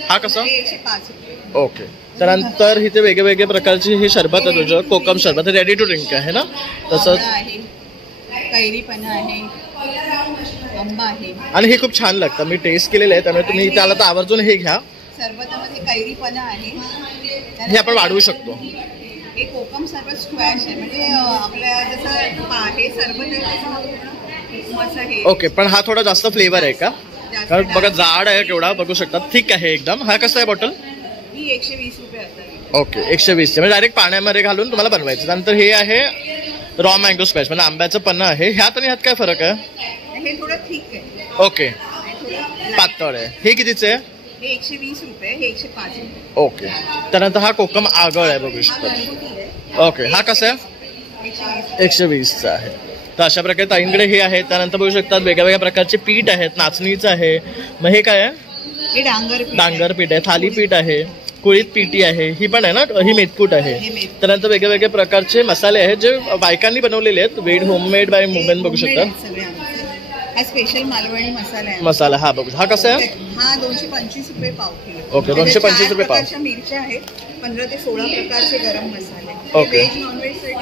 हा कसं? 105 रुपये. ओके. त्यानंतर इथे वेगवेगळे प्रकारचे हे शरबत आहे. तुझं कोकम शरबत रेडी टू ड्रिंक आहे ना. तसंच कैरी पण आहे, आंबा आहे. आणि हे खूप छान लागतं, मी टेस्ट केलेलं आहे. त्यामुळे तुम्ही त्याला तर आवर्जून हे घ्या. सरबतामध्ये कैरी पण आहे. हे आपण वाढवू शकतो. हे कोकम सरबत स्क्वॅश आहे, म्हणजे आपल्या जसं हे सरबत आहे तसं मस्त आहे. ओके, पण हा थोडा जास्त फ्लेवर आहे का? कारण बघा जाड आहे केवढा, बघू शकता. ठीक आहे एकदम. हा कसं आहे बॉटल? ही 120 रुपये अर्धा. ओके, 120 म्हणजे डायरेक्ट पाण्यामध्ये घालून तुम्हाला बनवायचं. त्यानंतर हे आहे रॉ मँगो स्क्वॅश, म्हणजे आंब्याचं पन्ना आहे. ह्यात आणि ह्यात काय फरक आहे? हे थोडं थिक आहे. ओके, पातळ आहे. हे कितीचं आहे? हे 120 रुपये, हे 105 रुपये. ओके. त्यानंतर हा कोकम आगळ आहे, बघू शकता. ओके, हा कसा आहे? 120चा आहे. तर अशा प्रकारे ताईंकडे हे आहे. त्यानंतर बघू शकतात वेगळ्या प्रकारचे पीठ आहेत. नाचणीचं आहे. मग हे काय आहे? हे डांगर पीठ आहे. थालीपीठ आहे. कुळीत पिठी आहे. ही पण आहे ना, ही मेथकूट आहे. त्यानंतर वेगवेगळे प्रकारचे मसाले आहेत जे बायकांनी बनवलेले आहेत. वेड होममेड बाय वुमेन, बघू शकतात. हा स्पेशल मालवणी मसाला आहे. मसाला हा बघू. हा कसा आहे? हा 225 रुपये पाव किलो. ओके, 225 रुपये पाव. मिरच्या आहेत, 15 ते 16 प्रकारचे गरम मसाले. ओके, व्हेज नॉन व्हेज साठी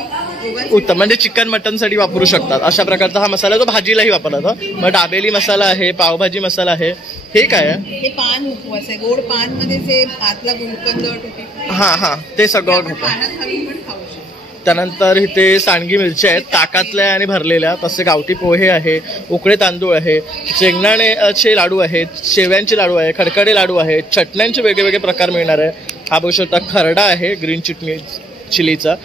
उत्तम. म्हणजे चिकन मटन साठी वापरू शकतात अशा प्रकारचा हा मसाला, जो भाजीलाही वापरला जातो. मग दाबेली मसाला आहे, पावभाजी मसाला आहे. हे काय आहे? हे पान उपवास आहे. गोड पान मध्ये जे आतला गुलकंद टुटी हा ते सगळं घेतो. पानात घालून पण खाऊ शकतो. त्यानंतर इथे सांडगी मिरच्या आहेत, ताकातल्या आणि भरलेल्या. तसे गावठी पोहे आहे, उकडे तांदूळ आहे, शेंगदाण्याचे लाडू आहेत, शेव्यांचे लाडू आहे, खडखडे लाडू आहेत, चटण्यांचे वेगवेगळे प्रकार मिळणार आहे. हा बघू शकता खरडा आहे ग्रीन चटणी चिलीचा.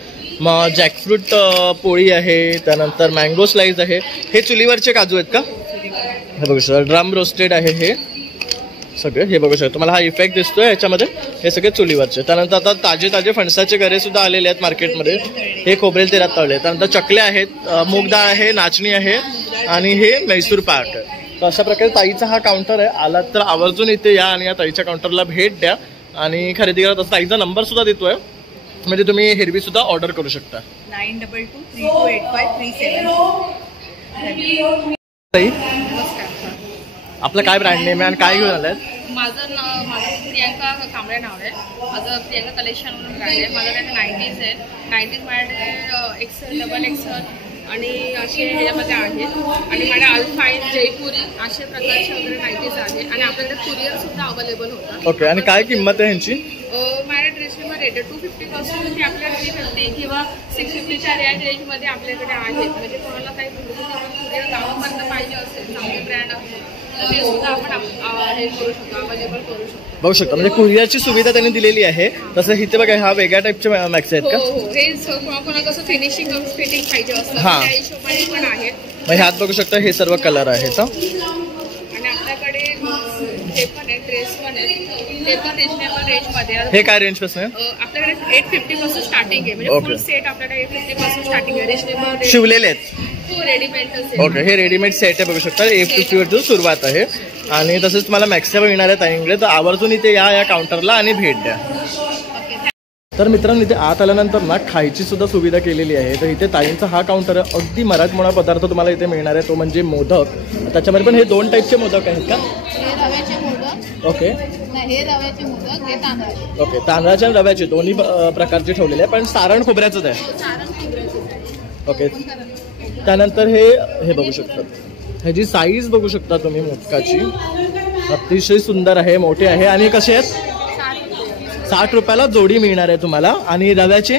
मग जॅकफ्रूट पोळी आहे. त्यानंतर मँगो स्लाइस आहे. हे चुलीवरचे काजू आहेत का? हे बघू शकता. ड्रम रोस्टेड आहे हे सगळे. हे बघू शकता, तुम्हाला हा इफेक्ट दिसतोय याच्यामध्ये. हे सगळे चुलीवरचे. त्यानंतर आता ताजे फणसाचे गरे सुद्धा आलेले आहेत मार्केटमध्ये. हे खोबरेल तेलात तळले. त्यानंतर चकल्या आहेत, मूग डाळ आहे, नाचणी आहे, आणि हे मैसूर पाक आहे. तर अशा प्रकारे ताईचा हा काउंटर आहे. आलात तर आवर्जून इथे या आणि या ताईच्या काउंटरला भेट द्या आणि खरेदी करा. तसं ताईचा नंबर सुद्धा देतोय, म्हणजे तुम्ही हिरवी सुद्धा ऑर्डर करू शकता. 9223285370. ताई, आपलं काय ब्रँड नेम आहे आणि काय घेऊन आलाय? माझं प्रियांका कांबळे नाव आहे. माझं प्रियांका कलेक्शन म्हणून ब्रँड आहे. माझ्याकडे 90s आहे. 90s माझ्याकडे एक्सेल, डबल एक्सेल आणि असे ह्याच्यामध्ये आहेत. आणि माझ्या अल्फाईन, जयपुरी अशा प्रकारचे वगैरे 90s आहे. आणि आपल्याकडे कुरिअर सुद्धा अवेलेबल होतात. ओके. आणि काय किंमत आहे ह्यांची? माझ्या ड्रेसमध्ये रेट आहे 250 पासून ते आपल्याकडे 350 किंवा 650च्या रेंजमध्ये आपल्याकडे आहेत. म्हणजे कोणाला काही कुरिअर गावापर्यंत पाहिजे असेल, चांगले ब्रँड असेल तर ते सुद्धा आपण हे करू शकतो, अवेलेबल करू शकतो. बघू शकता, म्हणजे कुरिअरची सुविधा त्यांनी दिलेली आहे. तसं इथे बघा, हा वेगळ्या टाईपचे मॅक्स आहेत का? हो, हे कोणाकोणा कसं फिटिंग पाहिजे असतं त्या हिशोबाने पण आहे. मग ह्यात बघू शकता हे सर्व कलर आहेत. आणि आपल्याकडे हे पण आहे, ड्रेस पण आहे, ते पण रिजनेबल रेंजमध्ये. हे काय रेंज पासून आहे? आपल्याकडे 850 पासून स्टार्टिंग आहे. म्हणजे फुल सेट आपल्याकडे 850 पासून स्टार्टिंग आहे. रिजनेबल शिवलेले आहेत. हो, रेडीमेड. ओके, हे रेडीमेड सेट आहे, बघू शकता. 850 वरती सुरुवात आहे. आणि तसंच तुम्हाला मॅक्सिमम येणार आहे ताईंकडे. तर आवर्जून इथे या काउंटरला आणि भेट द्या. तर मित्रांनो, इथे आत आल्यानंतर ना खायची सुद्धा सुविधा केलेली आहे. तर इथे ताईंचा हा काउंटर आहे. अगदी मराठमोळा पदार्थ तुम्हाला इथे मिळणार आहे, तो म्हणजे मोदक. त्याच्यामध्ये पण हे 2 टाईपचे मोदक आहेत का? हे रव्याचे मोदक. ओके. हे रव्याचे मोदक, हे तांदळाचे. ओके, तांदळाच्या आणि रव्याचे दोन्ही प्रकारचे ठेवलेले आहे, पण सारण खोबऱ्याचंच आहे. सारण खोबऱ्याचे. ओके. त्यानंतर हे बघू शकतात ह्याची साईज बघू शकता तुम्ही मोदकाची, अतिशय सुंदर आहे, मोठे आहे. आणि कसे आहेत? 60 रुपयाला जोडी मिळणार आहे तुम्हाला. आणि रव्याचे?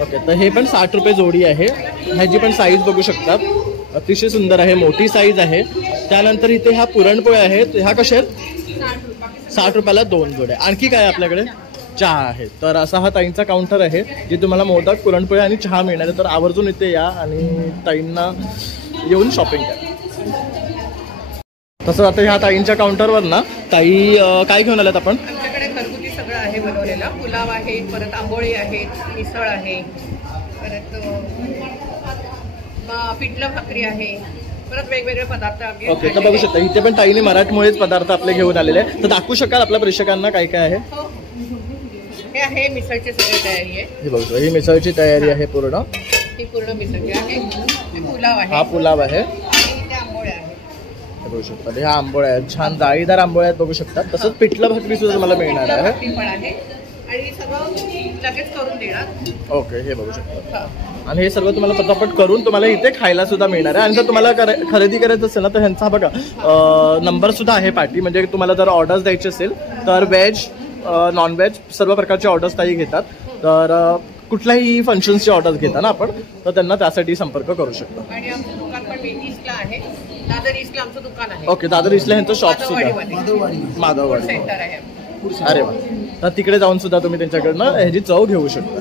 ओके, तर हे पण 60 रुपये जोडी आहे. ह्याची पण साईज बघू शकता, अतिशय सुंदर आहे, मोठी साईज आहे. त्यानंतर इथे ह्या पुरणपोळ्या आहेत, ह्या कशा आहेत? 60 रुपयाला 2 जोड्या. आणखी काय आपल्याकडे? चहा आहे. तर असा हा ताईंचा काउंटर आहे, जे तुम्हाला मोदक, पुरणपोळ्या आणि चहा मिळणार आहे. तर आवर्जून इथे या आणि ताईंना येऊन शॉपिंग करा. तसं आता ह्या ताईंच्या काउंटरवर ना ताई काय घेऊन आल्यात आपण? आमच्याकडे घरगुती सगळं आहे बनवलेलं. पुलाव आहे, परत आंबोळी आहेत, मिसळ आहे, परत पिठलं भाकरी आहे, परत वेगवेगळे पदार्थ. ओके, तर बघू शकता इथे पण ताईने मराठमोळेच पदार्थ आपले घेऊन आलेले आहे. तर दाखवू शकाल आपल्या प्रेक्षकांना काय काय आहे? हे आहे मिसळची सगळी तयारी आहे. हे बघू शकता, ही मिसळची तयारी आहे पूर्ण. ही पूर्ण मिसळची आहे. हे पुलाव आहे. हा पुलाव आहे. आणि त्या आंबोळ्या आहेत. बघू शकता ह्या आंबोळ्या आहेत, छान जाळीदार आंबोळ्या आहेत बघू शकता. तसंच पिठलं भाकरी सुद्धा तुम्हाला मिळणार आहे. पण आहे आणि सगळं लगेच करून देणार. ओके, हे बघू शकता. आणि हे सर्व तुम्हाला पटापट करून तुम्हाला इथे खायला सुद्धा मिळणार आहे. आणि जर तुम्हाला खरेदी करायचं असेल ना, तर ह्यांचा बघा नंबर सुद्धा आहे पाठी. म्हणजे तुम्हाला जर ऑर्डर्स द्यायची असेल तर व्हेज, नॉनव्हेज सर्व प्रकारचे ऑर्डर्स ताई घेतात. तर कुठल्याही फंक्शन्सचे ऑर्डर्स घेता ना आपण, तर त्यांना त्यासाठी संपर्क करू शकता. आणि आमचं दुकान पण ईस्टला आहे. दादर ईस्टला आमचं दुकान आहे. ओके, दादर ईस्टला ह्यांचं शॉप सुद्धा, माधववाडी सेंटर आहे. अरे वा, तर तिकडे जाऊन सुद्धा तुम्ही त्यांच्याकडनं ह्याची चव घेऊ शकता.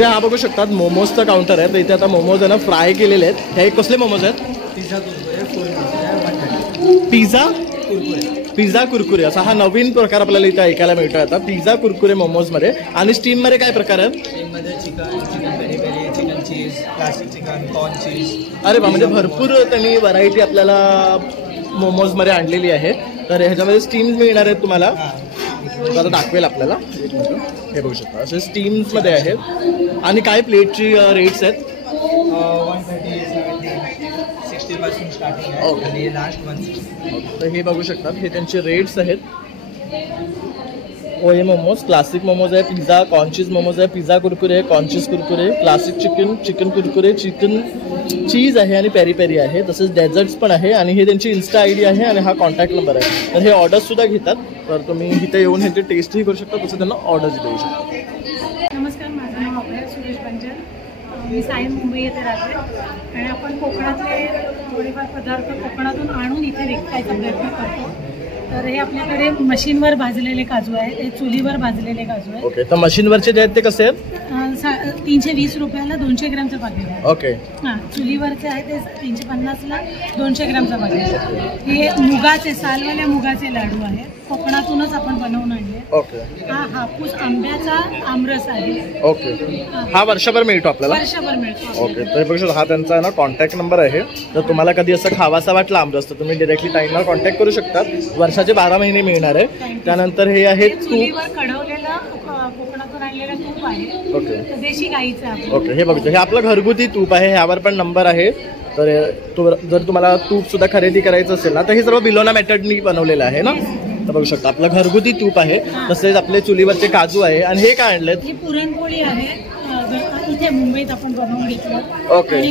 हा बघू शकतात मोमोजचं काउंटर आहे. तर इथे आता मोमोज आहे ना फ्राय केलेले आहेत. हे कसले मोमोज आहेत? पिझ्झा कुरकुरे असा हा नवीन प्रकार आपल्याला इथे ऐकायला मिळतो आता, पिझ्झा कुरकुरे मोमोज मध्ये. आणि स्टीम मध्ये काय प्रकार आहेत? Chicken peri peri, chicken cheese, classic chicken, corn cheese. अरे वा, म्हणजे भरपूर त्यांनी व्हरायटी आपल्याला मोमोज मध्ये आणलेली आहे. तर ह्याच्यामध्ये स्टीम मिळणार आहेत तुम्हाला, आता दाखवेल आपल्याला. एक मिनिट, हे बघू शकता असे स्टीम्स मध्ये आहेत. आणि काय प्लेटची रेट्स आहेत? 130, 60 पासून स्टार्टिंग आहे. ओके. आणि लास्ट 160. तर हे बघू शकतात, हे त्यांचे रेट्स आहेत. हे मोमोज क्लासिक मोमोज आहे, पिझ्झा कॉर्नचीज मोमोज आहे, pizza kurkure, corn cheese kurkure, classic chicken, chicken kurkure, chicken cheese आहे आणि पेरी पेरी आहे. तसेच डेझर्ट्स पण आहे. आणि हे त्यांची इन्स्टा ID आहे आणि हा कॉन्टॅक्ट नंबर आहे. तर हे ऑर्डर्स सुद्धा घेतात. तर तुम्ही इथे येऊन ह्याची टेस्टही करू शकता, तसं त्यांना ऑर्डर्स देऊ शकता. नमस्कार, माझं नाव अभय सुरेश बंजर. मी सायन मुंबई येथे राहते आणि आपण कोकणातले थोडेफार पदार्थ कोकणातून आणून इथे विकायचा प्रयत्न करतो. तर हे आपल्याकडे मशीनवर भाजलेले काजू आहेत, हे चुलीवर भाजलेले काजू आहेत. ओके, तर मशीनवरचे जे आहेत ते कसे आहेत? 320 रुपयाला 200 ग्रामचं पाकिट आहे. ओके. हां, चुलीवरचे आहे ते 350ला 200 ग्रामचं पाकिट आहे. हे मुगाचे, सालवाल्या मुगाचे लाडू आहेत, कोकणातूनच आपण बनवून आणले. ओके. हा हापूस आंब्याचा आमरस आहे. ओके, हा वर्षभर मिळतो आपल्याला? वर्षभर मिळतो. ओके, तर बघू शकता हा त्यांचा ना कॉन्टॅक्ट नंबर आहे. तर तुम्हाला कधी असं खावासा वाटला आमरस तर तुम्ही डिरेक्टली ताईंना कॉन्टॅक्ट करू शकतात. वर्षाचे 12 महिने मिळणार आहे. त्यानंतर हे आहे चुलीवर कढवलेलं कोकणातून आणलेलं तूप आहे. ओके, देशी गाईचं आहे. ओके, हे बघतो, हे आपलं घरगुती तूप आहे. ह्यावर पण नंबर आहे. तर जर तुम्हाला तूप सुद्धा खरेदी करायचं असेल ना, तर हे सर्व बिलोना मेथडनी बनवलेलं आहे ना. तर बघू शकता आपलं घरगुती तूप आहे. तसेच आपले चुलीवरचे काजू आहे. आणि हे काय आणलेत? ही पुरणपोळी आहे, इथे मुंबईत आपण बनवून घेतलं. ओके,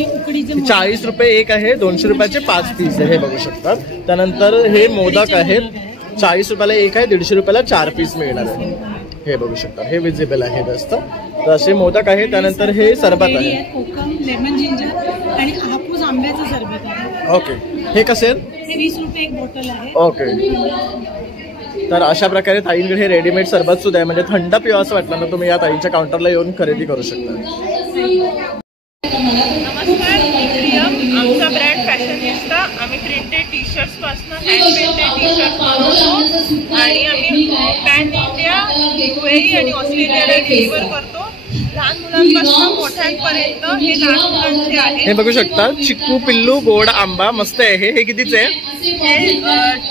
40 रुपये एक आहे, 200 रुपयाचे 5 पीस आहे, हे बघू शकतात. त्यानंतर हे मोदक आहेत, 40 रुपयाला एक आहे, 150 रुपयाला 4 पीस मिळणार आहे, हे बघू शकता. हे विजिबल आहे जास्त. तर असे मोदक आहे. त्यानंतर हे सरबत आहे, कोकम, लेमन जिंजर आणि हापूस आंब्याचं सरबत आहे. ओके, हे कसे आहेत? हे 20 रुपये एक बॉटल आहे. ओके, तर अशा प्रकारे ताईंकडे हे रेडीमेड सरबत सुद्धा आहे. म्हणजे थंड पिवा असं वाटलं ना, तुम्ही या ताईंच्या काउंटरला येऊन खरेदी करू शकता. नमस्कार, मी प्रियम. आमचा ब्रँड फॅशनिस्टा. आम्ही प्रिंटेड टी शर्ट्स पासून हँड प्रिंटेड टी शर्ट बनवतो आणि आम्ही पॅन इंडिया, UAE आणि ऑस्ट्रेलियाला डिलिव्हर करतो. लहान मुलांपासून मोठ्यांपर्यंत हे लहान मुलांचे आहे. हे बघू शकता, चिक्कू पिल्लू गोड आंबा मस्त आहे. हे कितीच आहे? हे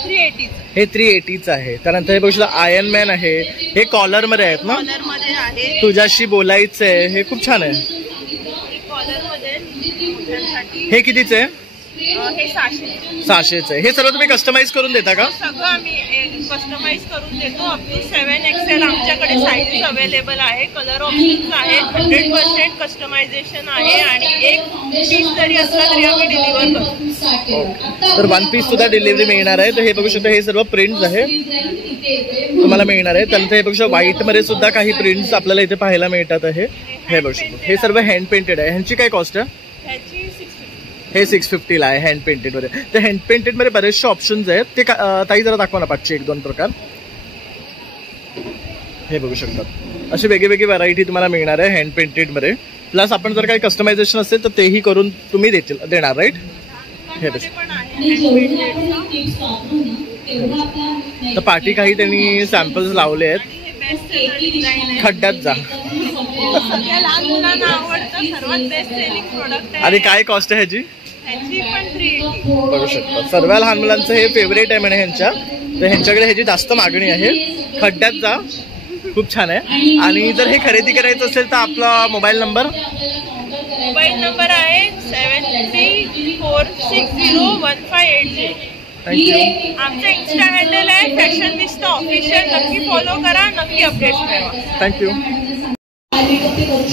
380. हे 380च आहे. त्यानंतर हे बघू शकता आयर्न मॅन आहे. हे कॉलर मध्ये आहेत ना? कॉलर मध्ये आहे. तुझ्याशी बोलायचं आहे, हे खूप छान आहे. कॉलर मध्ये मोठ्यांसाठी. हे कितीच आहे? हे 600. 600च आहे. हे सर्व तुम्ही कस्टमाइज करून देता का? सगळं आम्ही कस्टमाइज करून देतो. अप टू 7XL आमच्याकडे साईजेस अवेलेबल आहे. कलर ऑप्शन्स आहेत. 100% कस्टमायझेशन आहे आणि एक पीस जरी असला तरी आम्ही डिलिव्हर करतो. तर 1 पीस सुद्धा डिलिव्हरी मिळणार आहे. तर हे बघू शकता, हे सर्व प्रिंट्स आहे तुम्हाला मिळणार आहे. त्यानंतर हे बघू शकता व्हाईट मध्ये सुद्धा काही प्रिंट्स आपल्याला इथे पाहायला मिळतात आहे. हे बघू शकता, हे सर्व हँड पेंटेड आहे. ह्यांची काय कॉस्ट आहे? हे 650 ला आहे हँड पेंटेड मध्ये. तर हँड पेंटेड मध्ये बरेचसे ऑप्शन्स आहेत. ते ताई जरा दाखवा ना पाचशे 1-2 प्रकार. हे बघू शकतात, अशी वेगळी व्हरायटी तुम्हाला मिळणार आहे हँड पेंटेड मध्ये. प्लस आपण जर काही कस्टमायझेशन असेल तर तेही करून तुम्ही देणार, राईट? हे बघू. तर पाठी काही त्यांनी सॅम्पल्स लावले आहेत. खड्ड्यात जा. आणि काय कॉस्ट आहे ह्याची? बघू शकता, सर्व लहान मुलांचं हे फेवरेट आहे म्हणे ह्यांच्या. तर ह्यांच्याकडे ह्याची जास्त मागणी आहे. खड्ड्यात जा खूप छान आहे. आणि जर हे खरेदी करायचं असेल तर आपला मोबाईल नंबर आहे 73460158. आमचं इंस्टा हँडल आहे फॅशनिस्टा ऑफिशियल. नक्की फॉलो करा, नक्की अपडेट्स मिळवा. थँक्यू.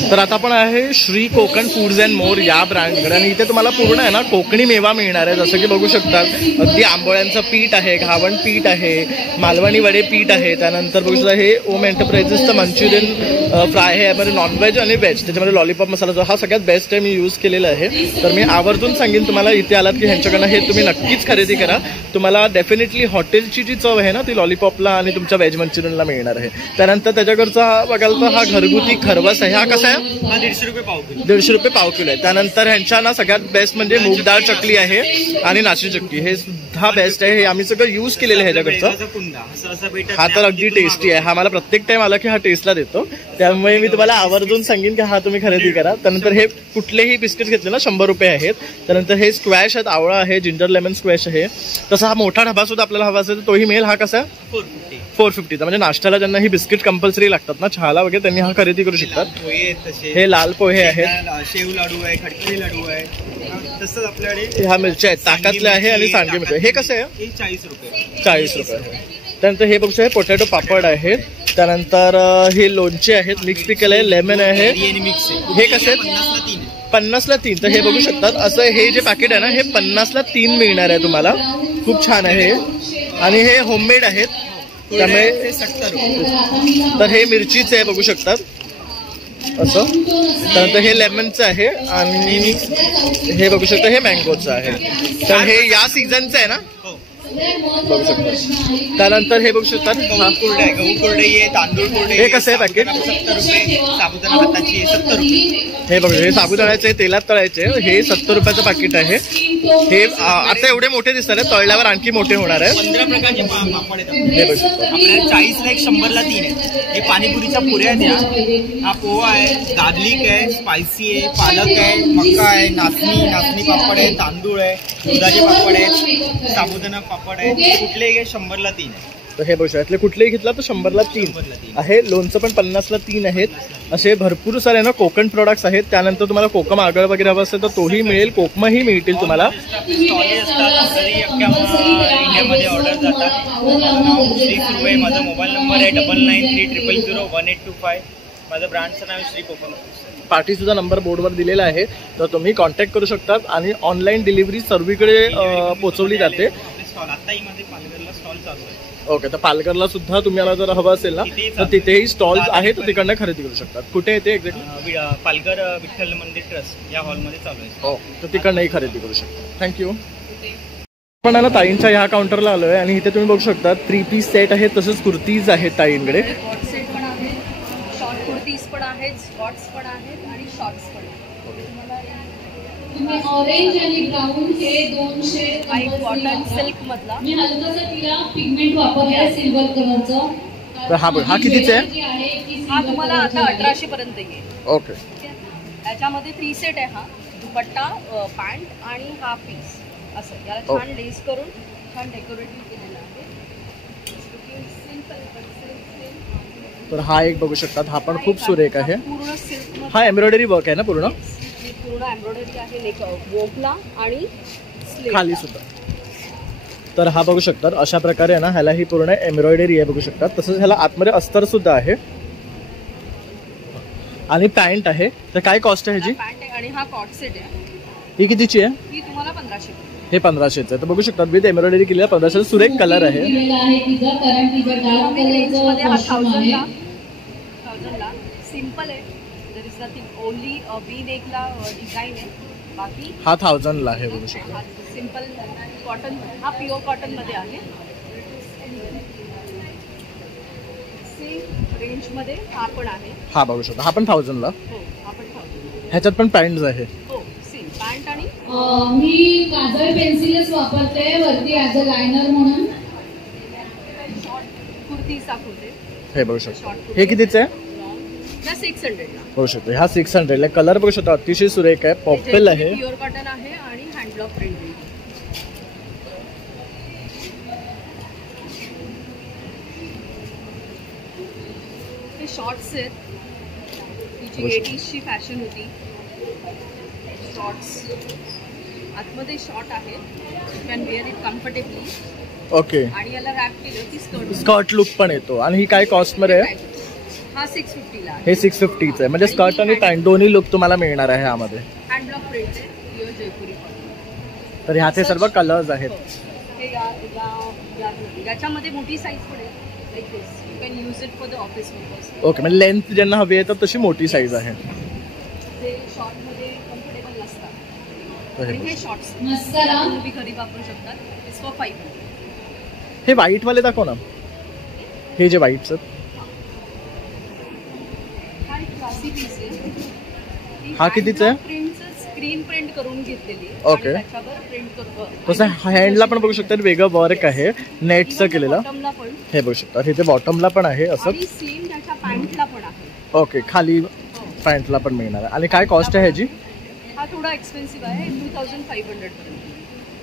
तर आता आपण आहे Shri Konkan foods and more या ब्रँडकडे. आणि इथे तुम्हाला पूर्ण आहे ना कोकणी मेवा मिळणार आहे. जसं की बघू शकतात, अगदी आंबोळ्यांचं पीठ आहे, घावण पीठ आहे, मालवणी वडे पीठ आहे. त्यानंतर बघू शकता हे ओम एंटरप्राइजेसचं मंचुरियन फ्राय आहे. यामध्ये नॉनव्हेज आणि व्हेज, त्याच्यामध्ये लॉलीपॉप मसाला जो हा सगळ्यात बेस्ट आहे, मी यूज केलेला आहे. तर मी आवर्जून सांगेन तुम्हाला इथे आलात की ह्यांच्याकडनं हे तुम्ही नक्कीच खरेदी करा. तुम्हाला डेफिनेटली हॉटेलची जी चव आहे ना ती लॉलीपॉपला आणि तुमच्या व्हेज मंचुरियनला मिळणार आहे. त्यानंतर त्याच्याकडचा बघाल तर हा घरगुती खरवस आहे. हा कसा आहे? 150 रुपये पाव किलो. 150 रुपये पाव किलो आहे. त्यानंतर ह्यांच्या ना सगळ्यात बेस्ट म्हणजे मूग डाळ चकली आहे आणि नाचणी चक्की, हे सुद्धा बेस्ट आहे. हे आम्ही सगळं यूज केलेलं आहे ह्याच्याकडचं. हा तर अगदी टेस्टी आहे. हा मला प्रत्येक टाइम आला की हा टेस्टला देतो. त्यामुळे मी तुम्हाला आवर्जून सांगेन की हा तुम्ही खरेदी करा. त्यानंतर हे कुठलेही बिस्किट घेतले ना 100 रुपये आहेत. त्यानंतर हे स्क्वॅश आहेत, आवळा आहे, जिंजर लेमन स्क्वॅश आहे. तसा हा मोठा डबा सुद्धा आपल्याला हवा असेल तर तोही मिळेल. हा कसा आहे? 450. म्हणजे नाश्त्याला ज्यांना ही बिस्किट कंपल्सरी लागतात ना चहाला वगैरे, त्यांनी हा खरेदी करू शकतात. हे लाल पोहे आहेत, शेव लाडू आहे, खडखडी लाडू आहे. तसंच आपल्याकडे ह्या मिरच्या आहेत, ताकातल्या आहे आणि सांडगे मिरच्या. हे कसं आहे? 40 रुपये. 40 रुपये. त्यानंतर हे बघू शकता पोटॅटो पापड आहेत. त्यानंतर हे लोणचे आहेत, मिक्स पिकल आहे, लेमन आहे. हे कसे आहेत? 50ला 3. तर हे बघू शकतात, असं हे जे पॅकेट आहे ना हे 50ला 3 मिळणार आहे तुम्हाला. खूप छान आहे आणि हे होममेड आहेत. त्यामुळे 70 रुपये. तर हे मिरचीचे आहे बघू शकतात असं. त्यानंतर हे लेमनचं आहे आणि हे बघू शकता हे मँगोचं आहे. तर हे या सीझनचं आहे ना, बघू शकता. त्यानंतर हे बघू शकतात गहू कुरडई आहे, तांदूळ कुरडई. हे कसं आहे पॅकेट? 70 रुपये. साबुदाणा भाताची 70 रुपये. हे बघू, हे साबुदाण्याचे तेलात तळायचे, हे 70 रुपयाचं पाकिट आहे. हे आता एवढे मोठे दिसतात, तळल्यावर आणखी मोठे होणार आहे. 15 प्रकारचे पापड आहेत. हे बघू शकतो आपल्याला 40ला 1, 100ला 3 आहे. हे पाणीपुरीच्या पुऱ्या द्या. हा पोहा आहे, गार्लिक आहे, स्पायसी आहे, पालक आहे, मका आहे, नाचणी पापड आहे, तांदूळ आहे, दुधाचे पापड आहे, साबुदाणा पापड आहे. कुठलेही घे 100ला 3 आहे. तर हे बघू शकता, कुठलेही घेतला तर 100ला 3 आहे. लोणचं पण 50ला 3 आहेत. असे भरपूर सारे ना कोकण प्रोडक्ट्स आहेत. त्यानंतर तुम्हाला कोकम आगळ वगैरे हवं असेल तर तोही मिळेल, कोकमही मिळतील तुम्हाला. इंडियामध्ये ऑर्डर जातात. श्री सुरू आहे. माझा मोबाईल नंबर आहे 9930001825. माझं ब्रँडचं नाव श्री कोकण. पार्टी सुद्धा नंबर बोर्डवर दिलेला आहे, तर तुम्ही कॉन्टॅक्ट करू शकतात. आणि ऑनलाईन डिलिव्हरी सर्वीकडे पोहोचवली जाते. आताही माझे पालघरला स्टॉल चालू आहे. ओके, तर पालघरला सुद्धा तुम्हाला जर हवं असेल ना तर तिथेही स्टॉल्स आहेत, तर तिकडनं खरेदी करू शकतात. कुठे येते एक्झॅक्टली? पालघर विठ्ठल मंदिर ट्रस्ट या हॉलमध्ये चालू आहे. हो, तर तिकडनंही खरेदी करू शकता. थँक्यू. आपण ना ताईंच्या ह्या काउंटरला आलो आहे आणि इथे तुम्ही बघू शकता 3 पीस सेट आहेत, तसंच कुर्तीज आहेत ताईंकडे. सेट पण आहे, शॉर्ट कुर्तीज पण आहेत, स्कॉट्स पण आहेत आणि शॉर्ट्स पण आहेत. ऑरेंज आणि ब्राऊन हे 2 शेड कॉटन सिल्क मधला. मी हलकासा तिला पिगमेंट वापरलाय सिल्वर कलरचा. तर हा कितीचा आहे? हा तुम्हाला आता 1800 पर्यंत येईल. ओके. याच्यामध्ये 3 सेट आहे. हा दुपट्टा, पॅन्ट आणि हा पीस असं. याला छान लेस करून छान डेकोरेटिव्ह केलेलं आहे. तर हा एक बघू शकतात, हा पण खूप सुरेख आहे. पूर्ण सिल्क. हा एम्ब्रॉयडरी वर्क आहे ना पूर्ण? पूर्ण एम्ब्रॉयडरी आहे, बोकला आणि खाली सुद्धा. तर हा बघू शकतात अशा प्रकारे आहे ना, ह्याला ही पूर्ण एम्ब्रॉयडरी आहे बघू शकतात. तसंच ह्याला आतमध्ये अस्तर सुद्धा आहे आणि पॅन्ट आहे. तर काय कॉस्ट आहे ह्याची? पॅन्ट आहे आणि हा कॉट सेट आहे. ही कितीची आहे? ही तुम्हाला 1500. हे 1500चं आहे. तर बघू शकतात विथ एम्ब्रॉयडरी केलेला 1500 सुरेख कलर आहे. सिंपल आहे. There is nothing, only we नेकला डिझाईन आहे. बाकी हा 1000ला आहे बघू शकता. सिंपल कॉटन, हा प्युअर कॉटन मध्ये आहे. सेम रेंज मध्ये हा पण आहे. हा बघू शकता हा पण 1000ला. हो, हा पण 1000. ह्याच्यात पण पॅन्ट्स आहे. हो, सेम पॅन्ट आणि मी काजळ पेन्सिलच वापरते वरती ॲज अ लायनर म्हणून. शॉर्ट कुर्तीचा कुर्ते. हे बघू शकता. हे कितीचं आहे? 600 ला बघू शकतो. हा 600 ला. कलर बघू शकता अतिशय सुरेख आहे. पॉपल आहे. प्युअर कॉटन आहे आणि हँडब्लॉक प्रिंट आहे. हे शॉर्ट्स आहेत. तिची 80ची फॅशन होती. शॉर्ट्स आतमध्ये शॉर्ट आहे. You can wear it comfortably. Okay. आणि याला रॅप केलं की स्कर्ट लुक पण येतो. आणि ही काय कॉस्ट मध्ये आहे? हा 650 ला. हे 650चं आहे. म्हणजे स्कर्ट आणि पॅन्ट दोन्ही लुक तुम्हाला मिळणार आहे यामध्ये. हँडब्लॉक प्रिंट आहे, प्युअर जयपुरी. तर ह्याचे सर्व कलर्स आहेत. हे याच्यामध्ये मोठी साईज पण आहे. Like this you can use it for the office purpose. Okay. म्हणजे लेंथ ज्यांना हवी आहे तर तशी मोठी साईज आहे. ते शॉर्ट मध्ये कम्फर्टेबल नसतात. तर हे शॉर्ट्स तुम्ही घरी वापरू शकतात. It's for 500. हे व्हाईट वाले दाखव ना. हे जे व्हाईट्स आहेत. हा कितीचा आहे? स्क्रीन प्रिंट करून घेतलेली. ओके. त्याच्यावर प्रिंट करतो. तसं हँडला पण बघू शकता वेगळं वर्क आहे नेटचं केलेलं. हे बघू शकता. हे ते बॉटमला पण आहे असं. आणि सेम त्याच्या पॅन्टला पण आहे. ओके. खाली पॅन्टला पण मिळणार आहे. आणि काय कॉस्ट आहे ह्याची? हा थोडा एक्सपेन्सिव्ह आहे. 2500 पर्यंत.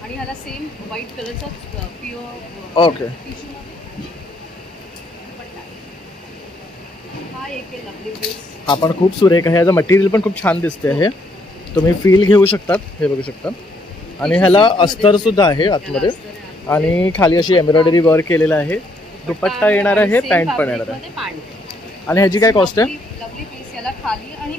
आणि ह्याला सेम व्हाईट कलरचा प्युअर ओके. हा एक आहे लवली पीस. हा पण खूप सुरेख आहे. याचं मटेरियल पण खूप छान दिसते आहे. तुम्ही फील घेऊ शकतात. हे बघू शकता. आणि ह्याला अस्तर सुद्धा आहे आतमध्ये. आणि खाली अशी एम्ब्रॉयडरी वर्क केलेलं आहे. दुपट्टा येणार आहे, पॅन्ट पण येणार आहे. आणि ह्याची काय कॉस्ट आहे? लवली पीस याला खाली आणि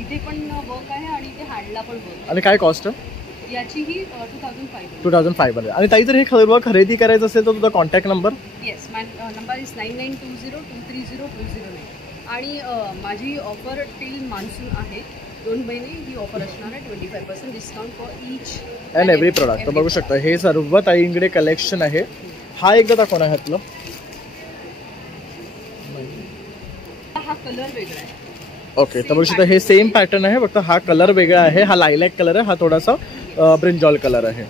इथे पण वर्क आहे आणि इथे हँडला पण वर्क. आणि काय कॉस्ट आहे याची ही 2500. 2500. आणि ताई जर हे सर्व खरेदी करायचं असेल तर तुझा contact number? Yes, my number is 9920230209. आणि माझी ऑफर टिल मान्सून आहे. 2 महिने ही ऑफर असणार आहे. 25% discount for each and every product. तर बघू शकता हे सर्व ताईंकडे कलेक्शन आहे. हा एकदा दाखव ना ह्यातलं. हा कलर वेगळा आहे. ओके. तर बघू शकता हे सेम पॅटर्न आहे फक्त हा कलर वेगळा आहे. हा लायलॅक कलर आहे. हा थोडासा ब्रिंजॉल कलर आहे.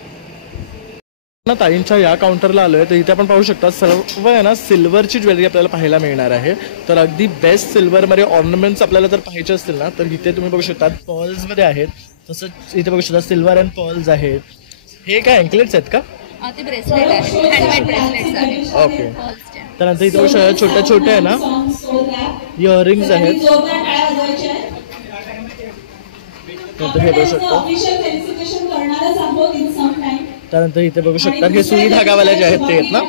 ताईंच्या या काउंटरला आलोय तर इथे आपण पाहू शकता सर्व आहे ना सिल्वरची ज्वेलरी आपल्याला पाहायला मिळणार आहे. तर अगदी बेस्ट सिल्वरमध्ये ऑर्नामेंट्स आपल्याला जर पाहिजे असतील ना तर इथे तुम्ही बघू शकता पर्ल्समध्ये आहेत. तसंच इथे बघू शकता सिल्वर अँड पर्ल्स आहेत. हे काय अँकलेट्स आहेत का? ते ब्रेसलेट आहे. हँडमेड ब्रेसलेट्स आहेत. ओके. त्यानंतर इथे बघू शकता छोटे छोटे आहे ना इयरिंग्स आहेत. तर हे बघू शकता. त्यानंतर इथे बघू शकता हे सुई धागावाले जे आहेत ते आहेत ना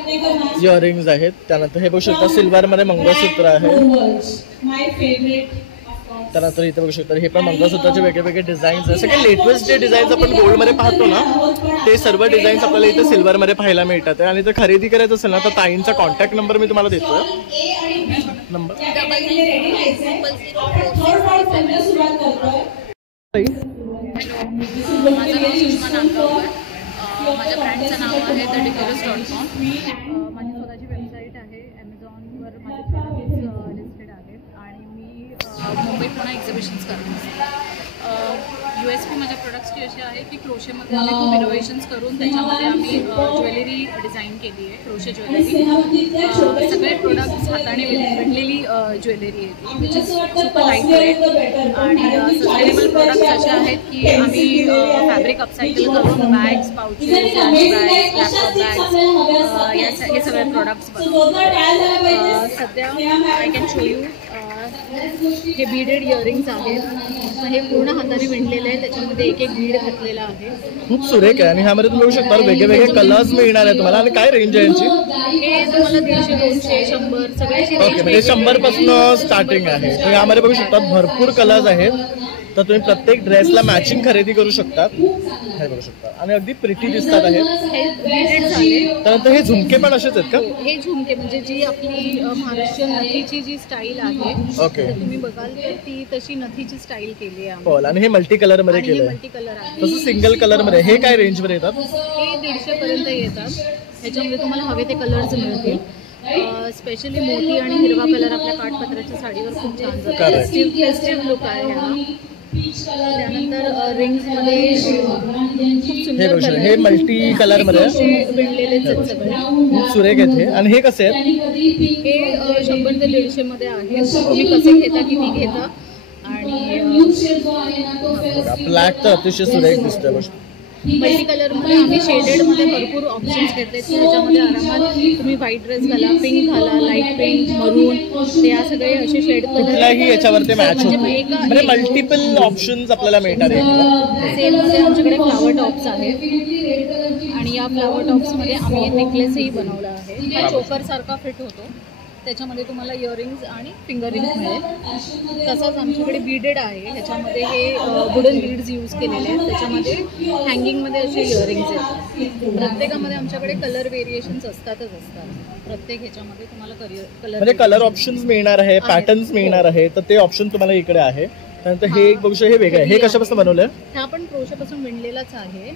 इयरिंग्स आहेत. त्यानंतर हे बघू शकता सिल्वरमध्ये मंगळसूत्र आहे. त्यानंतर इथे बघू शकता हे पण मंगळसूत्राचे वेगळे वेगळे डिझाईन्स आहे. सगळे लेटेस्ट जे डिझाईन्स आपण गोल्डमध्ये पाहतो ना ते सर्व डिझाईन्स आपल्याला इथे सिल्वरमध्ये पाहायला मिळतात. आणि जर खरेदी करायचं असेल ना तर ताईंचा कॉन्टॅक्ट नंबर मी तुम्हाला देतोय. नंबर माझ्या ब्रँडचं नाव आहे thedecores.com. माझी स्वतःची वेबसाईट आहे. ॲमेझॉनवर माझे प्रोडक्ट्स लिस्टेड आहेत आणि मी मुंबई पुणे एक्झिबिशन्स करते. USP माझ्या प्रोडक्ट्सची अशी आहे की क्रोशेमध्ये आम्ही खूप इनोव्हेशन्स करून त्याच्यामध्ये आम्ही ज्वेलरी डिझाईन केली आहे. Crochet jewellery. सगळे प्रोडक्ट्स हाताने विणलेली ज्वेलरी आहे ती which is super light weight. आणि सस्टेनेबल प्रोडक्ट्स असे आहेत की आम्ही फॅब्रिक अपसायकल करून bags, pouches, bags, laptop bags हे सगळे प्रोडक्ट्स बनवतो. सध्या आय कॅन शो यू हे बीडेड इयरिंग्स आहेत. हे पूर्ण हाताने विणलेले आहे, त्याच्यामध्ये एक एक बीड घातलेला आहे. खूप सुरेख आहे. आणि ह्यामध्ये तुम्ही बघू शकता वेगवेगळे कलर्स मिळणार आहे तुम्हाला. आणि काय रेंज आहे यांची? हे तुम्हाला 150, 200, 100 सगळ्याची ओके, म्हणजे 100 पासून स्टार्टिंग आहे. तर यामध्ये बघू शकता भरपूर कलर्स आहेत. तर तुम्ही प्रत्येक ड्रेसला मॅचिंग खरेदी करू शकता. हे बघू शकता आणि अगदी प्रिटी दिसतात आहेत. हे बीडेड झाले. त्यानंतर हे झुमके पण असेच आहेत का? हे झुमके म्हणजे जी आपली महाराष्ट्रीयन नथीची जी स्टाईल आहे, ओके, तर तुम्ही बघाल तर ती तशी नथीची स्टाईल केली आहे. हो, आणि हे मल्टी कलर मध्ये केलं आहे. मल्टी कलर आहे. तसं सिंगल कलर मध्ये. हे काय रेंज मध्ये येतात? हे 150 पर्यंत येतात. ह्याच्यामध्ये तुम्हाला हवे ते कलर्स मिळतील. स्पेशली मोती आणि हिरवा कलर आपल्या काठपत्राच्या साडीवर खूप छान जातो. फेस्टिव्ह लुक आहे हा. त्यानंतर रिंग्स मध्ये खूप सुंदर कलर, हे मल्टी कलर मध्ये विणलेले सगळे खूप सुरेख आहेत हे. आणि हे कसे आहेत? हे 100 ते 150 मध्ये आहे. तुम्ही कसे घेता किती घेता. आणि ब्लॅक तर अतिशय सुरेख दिसतोय. मल्टी कलर मध्ये आम्ही शेडेड मध्ये भरपूर ऑप्शन्स घेतले. त्याच्यामध्ये आरामात तुम्ही व्हाईट ड्रेस घाला, पिंक घाला, लाईट पिंक, मरून, या सगळे असे शेड कुठल्याही याच्यावरती मॅच होते. म्हणजे मल्टिपल ऑप्शन्स आपल्याला मिळणार आहे. सेल मध्ये आमच्याकडे फ्लावर टॉप्स आहेत. आणि या फ्लावर टॉप्स मध्ये आम्ही नेकलेसही बनवला आहे. हा चोकर सारखा फिट होतो. त्याच्यामध्ये तुम्हाला इयरिंग्स आणि फिंगर रिंग्स मिळेल. तसंच आमच्याकडे बीडेड आहे. ह्याच्यामध्ये हे वुडन बीड्स यूज केलेले आहेत. त्याच्यामध्ये हँगिंगमध्ये असे इयरिंग्स आहेत. प्रत्येकामध्ये आमच्याकडे कलर व्हेरिएशन्स असतात. प्रत्येक ह्याच्यामध्ये तुम्हाला म्हणजे कलर ऑप्शन्स मिळणार आहे, पॅटर्न्स मिळणार आहे. तर ते ऑप्शन तुम्हाला इकडे आहे. त्यानंतर हे एक बघू शकता, हे वेगळं आहे. हे कशापासून बनवलं? हा पण क्रोशापासून विणलेलाच आहे.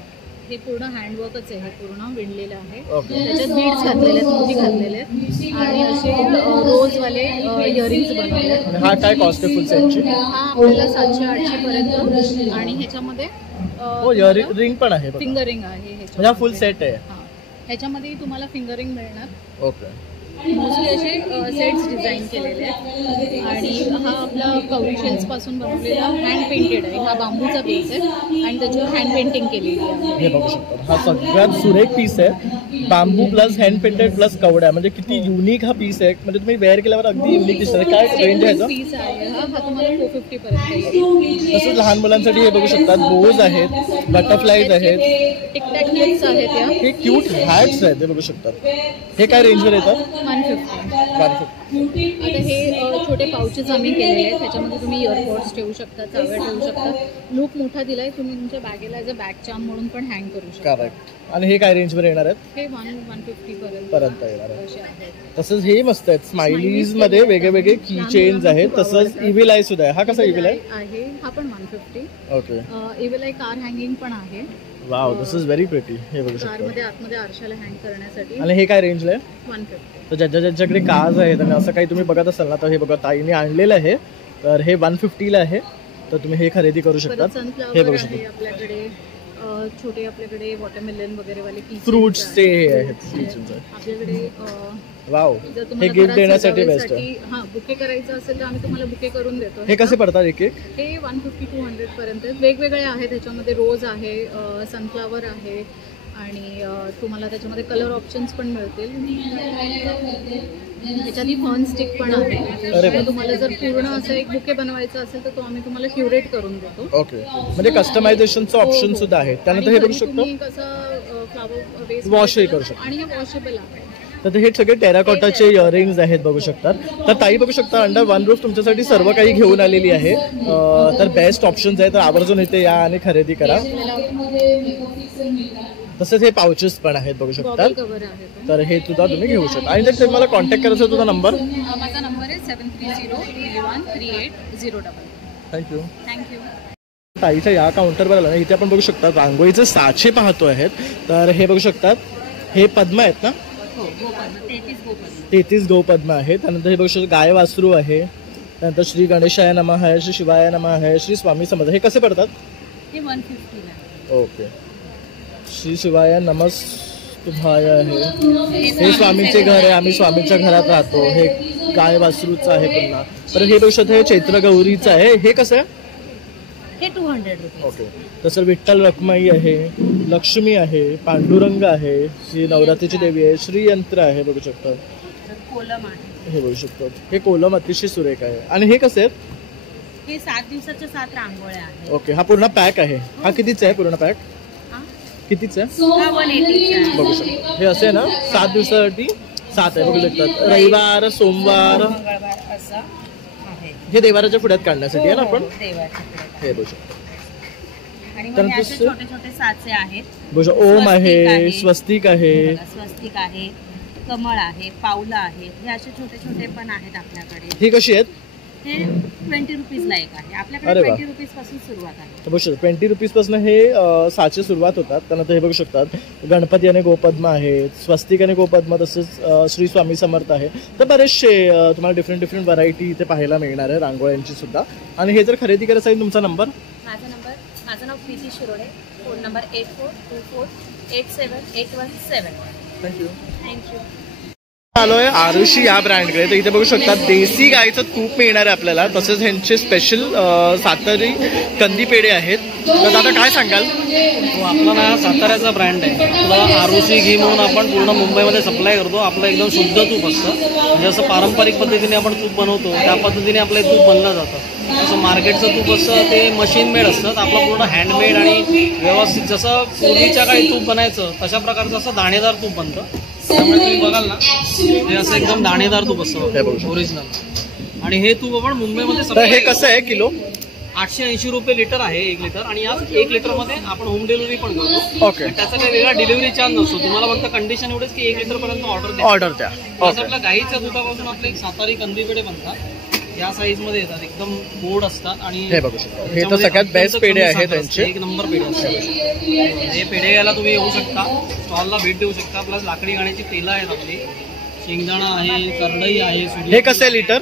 हे पूर्ण हँडवर्कच आहे. हे पूर्ण विणलेलं आहे. त्याच्यात बीड्स घातलेले आहेत, मोती घातलेले आहेत आणि असे रोजवाले इयरिंग्स बनवले आहेत. हा काय कॉस्ट आहे फुल सेटची? हा आपल्याला 700-800 पर्यंत. आणि ह्याच्यामध्ये रिंग पण आहे, फिंगर रिंग आहे. म्हणजे फुल सेट आहे. ह्याच्यामध्ये तुम्हाला फिंगर रिंग मिळणार. ओके, मोस्टली असे सेट्स डिझाईन केलेले आहेत. आणि हा आपला कवरी शेल्स पासून बनवलेला हँड पेंटेड आहे. हा बांबूचा पीस आहे आणि त्याच्यावर हँड पेंटिंग केलेली आहे. हे बघू शकता, हा सगळ्यात सुरेख पीस आहे. बांबू प्लस हँड पेंटेड प्लस कवड्या, म्हणजे किती युनिक हा पीस आहे. म्हणजे तुम्ही वेअर केल्यावर अगदी युनिक दिसतं. काय रेंज आहे याचा? पीस आहे हा तुम्हाला 450 पर्यंत येईल. तसंच लहान मुलांसाठी हे बघू शकतात, बोज आहेत, बटरफ्लाईज आहेत, टिकटॅक क्लिप्स आहेत. या हे क्यूट हॅट्स आहेत, ते बघू शकतात. हे काय रेंजवर येतात? 150. आता हे छोटे पाउचेस आम्ही केलेले आहेत. त्याच्यामध्ये तुम्ही इयरपॉड्स ठेवू शकता, चाव्या ठेवू शकता. लूक मोठा दिलाय. तुम्ही तुमच्या बॅगेला ॲज अ बॅग चार्म म्हणून पण हँग करू शकता. करेक्ट. आणि हे काय रेंजवर येणार आहेत? हे 150 पर्यंत येणार आहे. तसंच हे मस्त आहेत. स्माइलीज मध्ये वेगवेगळे की चेन्स आहेत. तसंच इव्हिल आय सुद्धा आहे. हा कसा इव्हिल आय आहे? हा पण 150. Okay. Evil I car hanging पण आहे. Wow, this is very pretty. हे बघू शकता. कारमध्ये आतमध्ये आरशाला हँग करण्यासाठी. आणि हे काय रेंजला आहे? 150. तर ज्यांच्याकडे कार्स आहेत आणि असं काही तुम्ही बघत असाल ना, तर हे बघा ताईने आणलेलं आहे. तर हे 150ला आहे. तर तुम्ही हे खरेदी करू शकता. हे बघू शकता. आपल्याकडे छोटे आपल्याकडे वॉटरमेलन वगैरे वाले फ्रुट्सचे हे आहेत. आपल्याकडे वाव, हे गिफ्ट देण्यासाठी बेस्ट आहे. हा, बुके करायचं असेल तर आम्ही तुम्हाला बुके करून देतो. हे कसे पडतात एक एक? हे 150-200 पर्यंत वेगवेगळे आहेत. त्याच्यामध्ये रोज आहे, सनफ्लावर आहे आणि तुम्हाला त्याच्यामध्ये कलर ऑप्शन्स पण मिळतील. त्याच्यात फर्न स्टिक पण आहे. तुम्हाला जर पूर्ण असं एक बुके बनवायचं असेल तर तो आम्ही तुम्हाला क्युरेट करून देतो. ओके, म्हणजे कस्टमायझेशनचं ऑप्शन सुद्धा आहे. त्यानंतर हे बघू शकतो, कसं फ्लावर वेस्ट वॉशही करू शकतो. आणि हे वॉशेबल आहे. तर हे सगळे टेराकोटाचे इयरिंग्स आहेत, बघू शकतात. तर ताई बघू शकता, अंडर वन रूफ तुमच्यासाठी सर्व काही घेऊन आलेली आहे. तर बेस्ट ऑप्शन्स आहे. तर आवर्जून इथे या आणि खरेदी करा. तसेच हे पाउचेस पण आहेत, बघू शकता. तर हे सुद्धा तुम्ही घेऊ शकता. आणि जर तुम्हाला कॉन्टॅक्ट करायचा तुझा नंबर? माझा नंबर आहे 7303138000. थँक्यू. थँक्यू. ताईच्या या काउंटरवर आला ना, इथे आपण बघू शकता रांगोळीचे साचे पाहतो आहेत. तर हे बघू शकतात, हे पद्म आहेत ना? 33 गोपद्म आहे. त्यानंतर हे बघू शकता गाय वासरू आहे. त्यानंतर श्री गणेशाय नमः आहे, श्री शिवाय नमः आहे, श्री स्वामी समर्थ. हे कसे पडतात? हे 150. ओके. श्री शिवाय नमस्तुभ्याय आहे. हे स्वामींचे घर आहे, आम्ही स्वामींच्या घरात राहतो. हे गाय वासरूचं आहे पुन्हा. तर हे बघू शकता, हे चैत्र गौरीचं आहे. हे कसं आहे? हे 200 रुपये. ओके. तसं विठ्ठल रखमाई आहे, लक्ष्मी आहे, पांडुरंग आहे, ही नवरात्रीची देवी आहे, श्रीयंत्र आहे, बघू शकता. कोलम आहे. हे बघू शकतो, हे कोलम अतिशय सुरेख आहे. आणि हे कसे आहेत? हे 7 दिवसाच्या 7 रांगोळ्या आहेत. ओके, हा पूर्ण पॅक आहे. हा कितीचा आहे पूर्ण पॅक? कितीचा आहे? हा 180 बघू शकतो. हे असे ना 7 दिवसासाठी 7 आहे. बघू शकतात. रविवार, सोमवार, मंगळवार असं आहे. हे देवाराच्या पुढ्यात काढण्यासाठी आहे ना आपण? देवाच्या पुढ्यात. हे बघू शकतो. आणि मग हे असे छोटे छोटे साचे आहेत. बघू शकतो. ओम आहे, स्वस्तिक आहे, स्वस्तिक आहे, कमळ आहे, पावलं आहे. हे असे छोटे छोटे पण आहेत आपल्याकडे. ही कशी आहेत? हे 20 रुपीजला एक आहे आपल्याकडे. 20 रुपीज पासून सुरुवात आहे. बघू शकतो 20 रुपीज पासून हे साचे सुरुवात होतात. त्यानंतर हे बघू शकतात गणपती आणि गोपद्म आहेत, स्वस्तिक आणि गोपद्म, तसंच श्री स्वामी समर्थ आहे. तर बरेचसे तुम्हाला डिफरंट व्हरायटी इथे पाहायला मिळणार आहे रांगोळ्यांची सुद्धा. आणि हे जर खरेदी करायचं आहे, तुमचा नंबर? माझं नाव Preeti Shirode. Phone number 8424878171. Thank you. Thank you. आलोय आरुषी या ब्रँडकडे. तर इथे बघू शकता देसी गायचं तूप मिळणार आहे आपल्याला. तसेच ह्यांचे स्पेशल सातारी कंदी पेढे आहेत. तर दादा काय सांगाल? आपला ना साताऱ्याचा ब्रँड आहे. आपला आरुषी घी म्हणून आपण पूर्ण मुंबईमध्ये सप्लाय करतो. आपलं एकदम शुद्ध तूप असतं. म्हणजे असं पारंपरिक पद्धतीने आपण तूप बनवतो त्या पद्धतीने आपलं तूप बनलं जातं. जसं मार्केटचं तूप असतं ते मशीन मेड असतं. आपलं पूर्ण हँडमेड आणि व्यवस्थित जसं पूर्वीच्या काळी तूप बनायचं तशा प्रकारचं असं दाणेदार तूप बनतं. त्यामुळे तुम्ही बघाल ना हे असं एकदम दाणेदार तूप असतं ओरिजिनल. आणि हे तूप आपण मुंबईमध्ये हे कसं आहे किलो? 880 रुपये लिटर आहे 1 लिटर. आणि या 1 लिटरमध्ये आपण होम डिलिव्हरी पण करतो. ओके. त्याचा काही वेगळा डिलिव्हरी चार्ज नसतो. तुम्हाला फक्त कंडिशन एवढेच की 1 लिटर पर्यंत ऑर्डर द्या. आपल्या गाईच्या दुधापासून आपले सातारी कंदी पेढे बनतात. या साईज मध्ये येतात, एकदम गोड असतात. आणि हे बघू शकता हे तर सगळ्यात बेस्ट पेढे आहेत त्यांचे. 1 नंबर पेढे असतात. हे पेढे घ्यायला तुम्ही येऊ शकता, स्टॉलला भेट देऊ शकता. प्लस लाकडी गाण्याची तेलं आहेत आपली, शेंगदाणा आहे, करडई आहे. हे कसं आहे लिटर?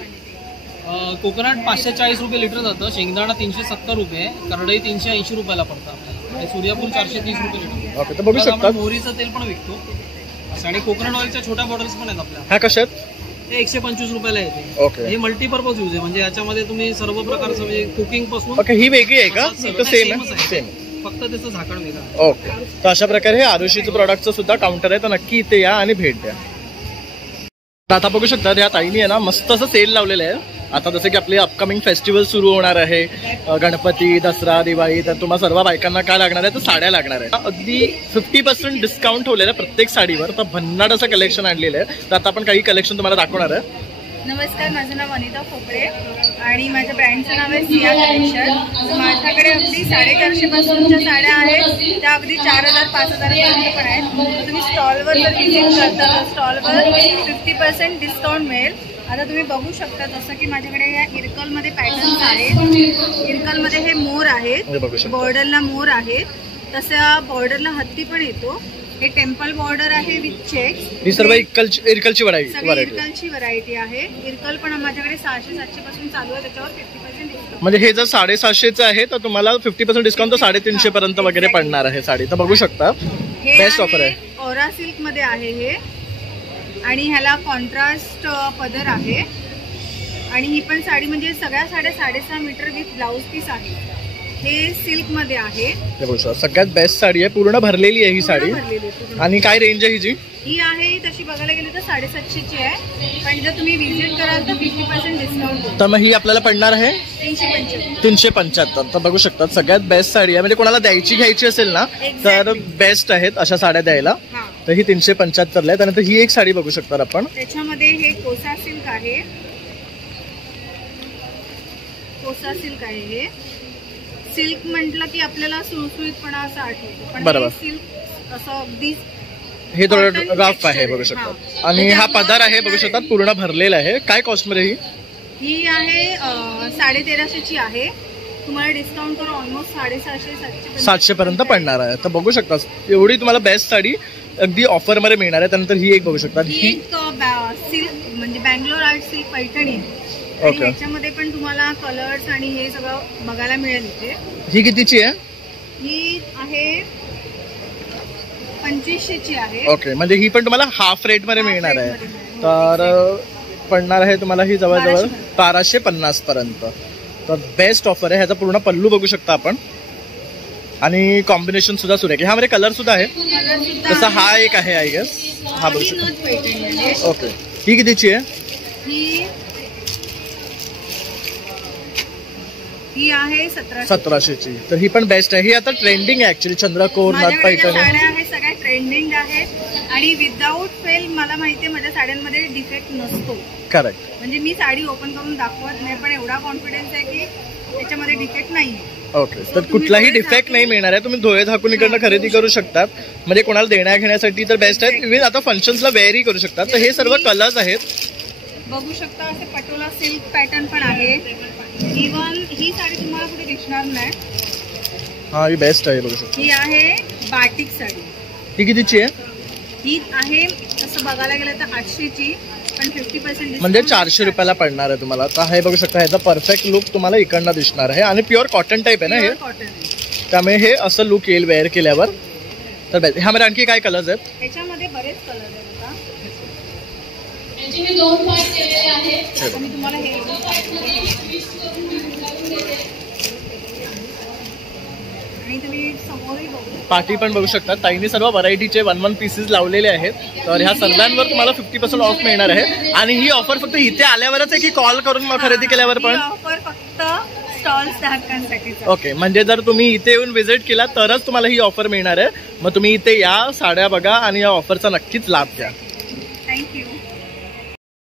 कोकोनट 540 रुपये लिटर जातं. शेंगदाणा 370 रुपये, करडई 380 रुपयाला पडतं आपल्याला. आणि सूर्यफूल 430 रुपये लिटर. ओके. तर बघू शकता मोहरीचं तेल पण विकतो. आणि कोकोनट ऑइलच्या छोट्या बॉटल्स पण आहेत आपल्या. ह्या कशात? हे 125 रुपयाला येते. ओके. हे मल्टीपर्पज यूज आहे. म्हणजे याच्यामध्ये तुम्ही सर्व प्रकारचं म्हणजे कुकिंग पासून. ओके. ही वेगळी आहे का? सेम आहे. सेम, फक्त त्याचं झाकण वेगळं. ओके. तर अशा प्रकारे हे आरुषीचं प्रॉडक्टचं सुद्धा काउंटर आहे. तर नक्की इथे या आणि भेट द्या. आता बघू शकता या ताईनी आहे ना मस्त असं सेल लावलेलं आहे. आता जसं की आपले अपकमिंग फेस्टिवल सुरू होणार आहे, गणपती, दसरा, दिवाळी. तर तुम्हाला सर्व बायकांना काय लागणार आहे तर साड्या लागणार आहे. अगदी 50% डिस्काउंट ठेवलेलं आहे प्रत्येक साडीवर. तर भन्नाट असं कलेक्शन आणलेलं आहे. तर आता आपण काही कलेक्शन तुम्हाला दाखवणार आहे. नमस्कार, माझं नाव अनिता खोपडे आणि माझ्या ब्रँडचं नाव आहे सिया कलेक्शन. माझ्याकडे अगदी 450 पासूनच्या साड्या आहेत, त्या अगदी 4000 5000 पर्यंत पण आहेत. तुम्ही स्टॉलवर जर व्हिजिट करता तर स्टॉलवर 50% डिस्काउंट मिळेल. आता तुम्ही बघू शकता जसं की माझ्याकडे या इरकलमध्ये पॅटर्न्स आहेत. इरकलमध्ये हे मोर आहेत, बॉर्डरला मोर आहेत, तसं बॉर्डरला हत्ती पण येतो. हे टेम्पल बॉर्डर आहे विथ चेक्स. ही सर्व इरकलची व्हरायटी आहे. इरकल पण माझ्याकडे 600-700 पासून चालू आहे, त्याच्यावर 50% डिस्काउंट. म्हणजे हे जर 750 आहे तर तुम्हाला 50% डिस्काउंट तर 350 पर्यंत वगैरे पडणार आहे साडी. तर बघू शकता बेस्ट ऑफर आहे. ओरा सिल्क मध्ये आहे हे, आणि ह्याला कॉन्ट्रास्ट पदर आहे. आणि ही पण साडी म्हणजे सगळ्या साड्या 6.5 मीटर विथ ब्लाउज पीस आहे. हे सिल्क मध्ये आहे. सगळ्यात बेस्ट साडी आहे, पूर्ण भरलेली आहे ही साडी. आणि काय रेंज आहे हिची? ही आहे तशी बघायला गेली तर 750 ची आहे, पण जर तुम्ही विजिट कराल तर 50% डिस्काउंट. तर मग ही आपल्याला पडणार आहे 375. तर बघू शकतात सगळ्यात बेस्ट साडी आहे. म्हणजे कोणाला घ्यायची असेल ना तर बेस्ट आहेत अशा साड्या द्यायला. तर ही 375 ला आहे. त्यानंतर ही एक साडी बघू शकता आपण, त्याच्यामध्ये हे कोसा सिल्क आहे. कोसा सिल्क आहे हे. सिल्क म्हटलं की आपल्याला सुळसुळीतपणा असं आठवतो, पण सिल्क असं अगदी हे थोडं रफ आहे बघू शकता. आणि हा पदार आहे बघू शकता पूर्ण भरलेला आहे. काय कॉस्ट मध्ये ही आहे? 1350 ची आहे. तुम्हाला डिस्काउंट करून ऑलमोस्ट 750-700 पर्यंत पडणार आहे. तर बघू शकता एवढी तुम्हाला बेस्ट साडी अगदी ऑफर मध्ये मिळणार आहे. त्यानंतर ही एक बघू शकता, ही एक सिल्क म्हणजे बँगलोर आर्ट सिल्क पैठणी. ह्याच्यामध्ये पण तुम्हाला कलर्स आणि हे सगळं बघायला मिळेल इथे. ही कितीची आहे? ही आहे 2500 ची आहे. ओके. म्हणजे ही पण तुम्हाला हाफ रेट मध्ये मिळणार आहे. तर पडणार आहे तुम्हाला ही जवळजवळ 1250 पर्यंत. तर बेस्ट ऑफर आहे. ह्याचा पूर्ण पल्लू बघू शकता आपण, आणि कॉम्बिनेशन सुद्धा सुरेख आहे. ह्यामध्ये कलर सुद्धा आहे. तसा हा एक आहे आय गेस. हा बघू शकता. ओके. ही कितीची आहे? ही आहे 1700ची. तर ही पण बेस्ट आहे. ही आता ट्रेंडिंग आहे ऍक्च्युली. चंद्रकोर, नथ पैठणी साड्या आहेत सगळ्या ट्रेंडिंग आहेत आणि विदाऊट फेल मला माहितीये माझ्या साड्यांमध्ये डिफेक्ट नसतो. करेक्ट. म्हणजे मी साडी ओपन करून दाखवत नाही पण एवढा कॉन्फिडन्स आहे की त्याच्यामध्ये डिफेक्ट नाही. ओके. तर कुठलाही डिफेक्ट नाही मिळणार आहे. तुम्ही डोळे झाकून इकडनं खरेदी करू शकतात. म्हणजे कोणाला देण्या घेण्यासाठी तर बेस्ट आहे. इव्हन आता फंक्शन्सला वेअरही करू शकतात. तर हे सर्व कलर्स आहेत. बघू शकता असे पटोला सिल्क पॅटर्न पण आहे. इव्हन ही साडी तुम्हाला कुठे दिसणार नाही. हा ही बेस्ट आहे. बघू शकता ही आहे बाटिक साडी. ही कितीची आहे? ही आहे तसं बघायला गेलं तर 800ची पण 50% म्हणजे 400 रुपयाला पडणार आहे तुम्हाला. तर हे बघू शकता. ह्याचा परफेक्ट लुक तुम्हाला इकडनं दिसणार आहे आणि प्युअर कॉटन टाईप आहे ना हे. त्यामुळे हे असं लुक येईल वेअर केल्यावर. तर बेस्ट. ह्यामध्ये आणखी काय कलर्स आहेत? ह्याच्यामध्ये बरेच कलर आहेत. मी 2 पार्ट केलेले आहेत. मी तुम्हाला हे आणि तुम्ही समोरही बघू पार्टी पण बघू शकता. ताईंनी सर्व व्हरायटीचे 1 पीसेस लावलेले आहेत. तर ह्या सर्वांवर तुम्हाला 50% ऑफ मिळणार आहे. आणि ही ऑफर फक्त इथे आल्यावरच आहे की कॉल करून मग खरेदी केल्यावर पण? ऑफर फक्त स्टॉल्स धारकांसाठी. ओके. म्हणजे जर तुम्ही इथे येऊन व्हिजिट केला तरच तुम्हाला ही ऑफर मिळणार आहे. मग तुम्ही इथे या, साड्या बघा आणि या ऑफरचा नक्कीच लाभ घ्या. थँक्यू.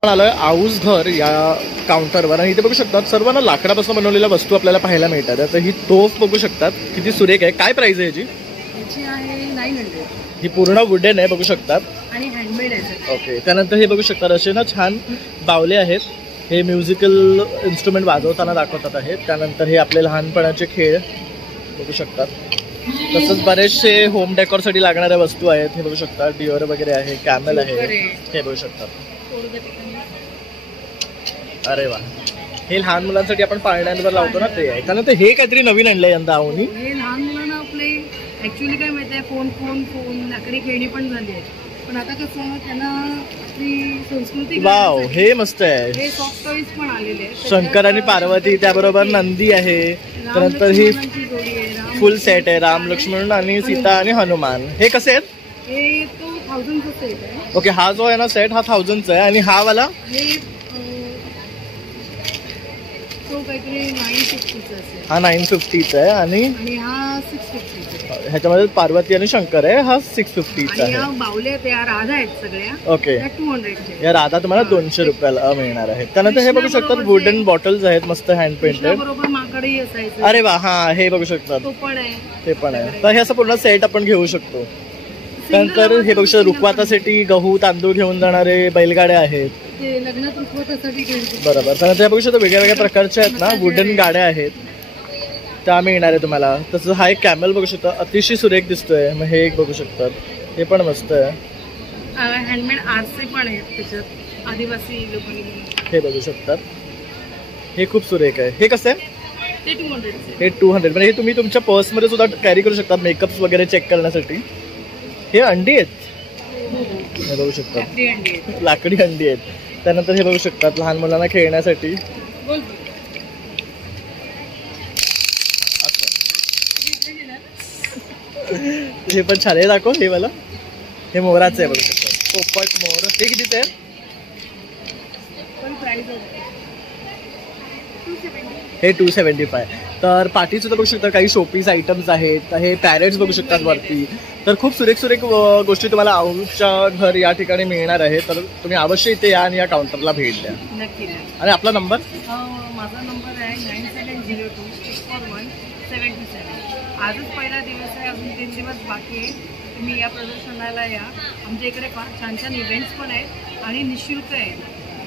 आलोय आऊस घर या काउंटरवर आणि इथे बघू शकतात सर्व ना लाकडापासून बनवलेल्या वस्तू आपल्याला पाहायला मिळतात. तर ही तोफ बघू शकतात किती सुरेख आहे. काय प्राइस आहे याची? याची आहे 900. ही पूर्ण वुडन आहे बघू शकतात आणि हँडमेड आहे. ओके. त्यानंतर हे बघू शकतात असे ना छान बावले आहेत. हे म्युझिकल इन्स्ट्रुमेंट वाजवताना दाखवतात आहेत. त्यानंतर हे आपले लहानपणाचे खेळ बघू शकतात. तसंच बरेचसे होम डेकोरसाठी लागणाऱ्या वस्तू आहेत. हे बघू शकतात. डिओर वगैरे आहे, कॅमल आहे, हे बघू शकतात. अरे वा. हे लहान मुलांसाठी आपण पाळण्यांवर लावतो ना ते आहे. त्यानंतर हे काहीतरी नवीन आणलंय यंदा आऊनी. हे लहान मुलांना आपले ऍक्च्युअली काय माहिती आहे फोन लाकडी खेळणी पण झाली आहे. पण आता कसं त्यांना आपली संस्कृती. वाव. हे मस्त आहे. हे सॉफ्ट टॉईज पण आलेले आहेत. शंकर आणि पार्वती त्याबरोबर नंदी आहे. त्यानंतर ही फुल सेट आहे. राम लक्ष्मण आणि सीता आणि हनुमान. हे कसे आहेत? हे तो 1000चा सेट आहे. ओके. हा जो आहे ना सेट हा 1000चा आहे. आणि हा वाला तो काहीतरी 950चा असेल. हा 950चा आहे. आणि हा 650चा आहे. ह्याच्यामध्ये पार्वती आणि शंकर आहे. हा 650चा आहे. या बावल्या त्या राधा आहेत सगळ्या. ओके. 200च्या. या राधा तुम्हाला 200 रुपयाला मिळणार आहेत. त्यानंतर हे बघू शकतात वुडन बॉटल्स आहेत मस्त हँड पेंटेड. बरोबर माकडही असायचं. अरे वा. हा हे बघू शकतात. तो पण आहे. ते पण आहे. तर हे असं पूर्ण सेट आपण घेऊ शकतो. त्यानंतर हे बघू शकता रुखवातासाठी गहू तांदूळ घेऊन जाणारे बैलगाड्या आहेत. लग्नात रुखवतासाठी बरोबर. त्यानंतर हे बघू शकता वेगळ्या वेगळ्या प्रकारच्या आहेत ना वुडन गाड्या आहेत त्या मिळणार आहे तुम्हाला. तसं हा एक कॅमल बघू शकता अतिशय सुरेख दिसतोय. मग हे एक बघू शकतात. हे पण मस्त आहे. हँडमेड आरसे पण आहेत त्याच्यात आदिवासी लोकांनी. हे बघू शकतात. हे खूप सुरेख आहे. हे कसं आहे? ते 200. हे 200. म्हणजे हे तुम्ही तुमच्या पर्समध्ये सुद्धा कॅरी करू शकता मेकअप्स वगैरे चेक करण्यासाठी. हे अंडी आहेत. हे बघू शकतात लाकडी अंडी आहेत. त्यानंतर हे बघू शकतात लहान मुलांना खेळण्यासाठी. हे पण छान आहे. दाखव हे मला. हे मोराचं आहे बघू शकतात. पोपट मोर. हे कितीच आहे? हे 275. तर पार्टी सुद्धा बघू शकता. काही शोपीस आयटम्स आहेत. हे पॅरेट्स बघू शकतात वरती. तर खूप सुरेख गोष्टी तुम्हाला आऊच्या घर या ठिकाणी मिळणार आहे. तर तुम्ही अवश्य इथे या आणि या काउंटरला भेट द्या. नक्की. आणि आपला नंबर? माझा नंबर आहे 9702641727. आजच पहिला दिवस आहे. अजून 3 दिवस बाकी आहे. तुम्ही या प्रदर्शनाला या. आमच्या इकडे फार छान छान इव्हेंट्स पण आहेत आणि निःशुल्क आहेत.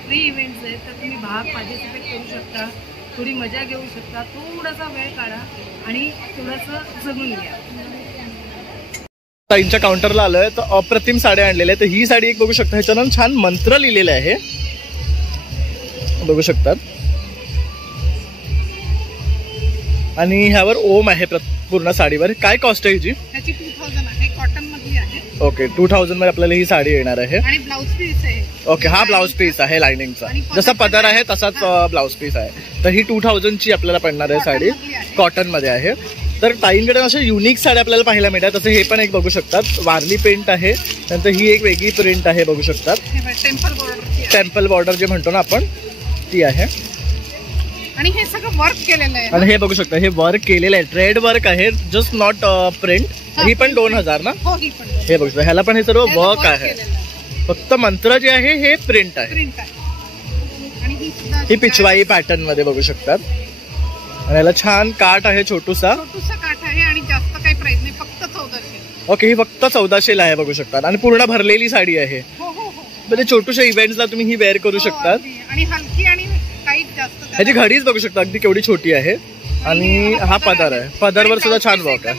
फ्री इव्हेंट्स आहेत. तर तुम्ही भाग पार्टिसिपेट करू शकता. थोडी मजा घेऊ शकता. थोडासा वेळ काढा आणि थोडंसं जगून घ्या. ताईंच्या काउंटरला आलोय तर अप्रतिम साड्या आणलेल्या आहेत. तर ही साडी एक बघू शकता. ह्याच्यानं छान मंत्र लिहिलेले आहे बघू शकतात. आणि ह्यावर ओम आहे पूर्ण साडीवर. काय कॉस्ट आहे हिची? त्याची 2000 आहे. कॉटन मधली आहे. ओके. 2000 मध्ये आपल्याला ही साडी येणार आहे. आणि ब्लाउज पीस आहे. ओके. हा ब्लाउज पीस आहे लाइनिंगचा. जसा पदर आहे तसाच ब्लाउज पीस आहे. तर ही 2000 ची आपल्याला पडणार आहे साडी. कॉटन मध्ये आहे. तर ताईंकडे अशा युनिक साड्या आपल्याला पाहायला मिळतात. तसं हे पण एक बघू शकतात, वारली पेंट आहे. नंतर ही एक वेगळी प्रिंट आहे बघू शकतात, टेम्पल बॉर्डर जे म्हणतो ना आपण ती आहे. आणि हे सगळं वर्क केलेलं आहे. आणि हे बघू शकता, हे वर्क केलेलं आहे, थ्रेड वर्क आहे, जस्ट नॉट प्रिंट. ही पण 2000 ना. हे बघू शकता, ह्याला पण हे सर्व वर्क आहे. फक्त मंत्र जे आहे हे प्रिंट आहे. ही पिचवाई पॅटर्न मध्ये बघू शकतात. आणि याला छान काठ आहे, छोटूसा काठ आहे आणि जास्त काही प्राइस नाही, फक्त 1400. ओके, ही फक्त 1400 ला आहे बघू शकतात. आणि पूर्ण भरलेली साडी आहे. म्हणजे छोटूशा इव्हेंट्सला तुम्ही ही वेअर करू शकतात. आणि हलकी आणि काही जास्त ह्याची घडीच बघू शकता अगदी केवढी छोटी आहे. आणि हा पदर आहे, पदरवर सुद्धा छान वर्क आहे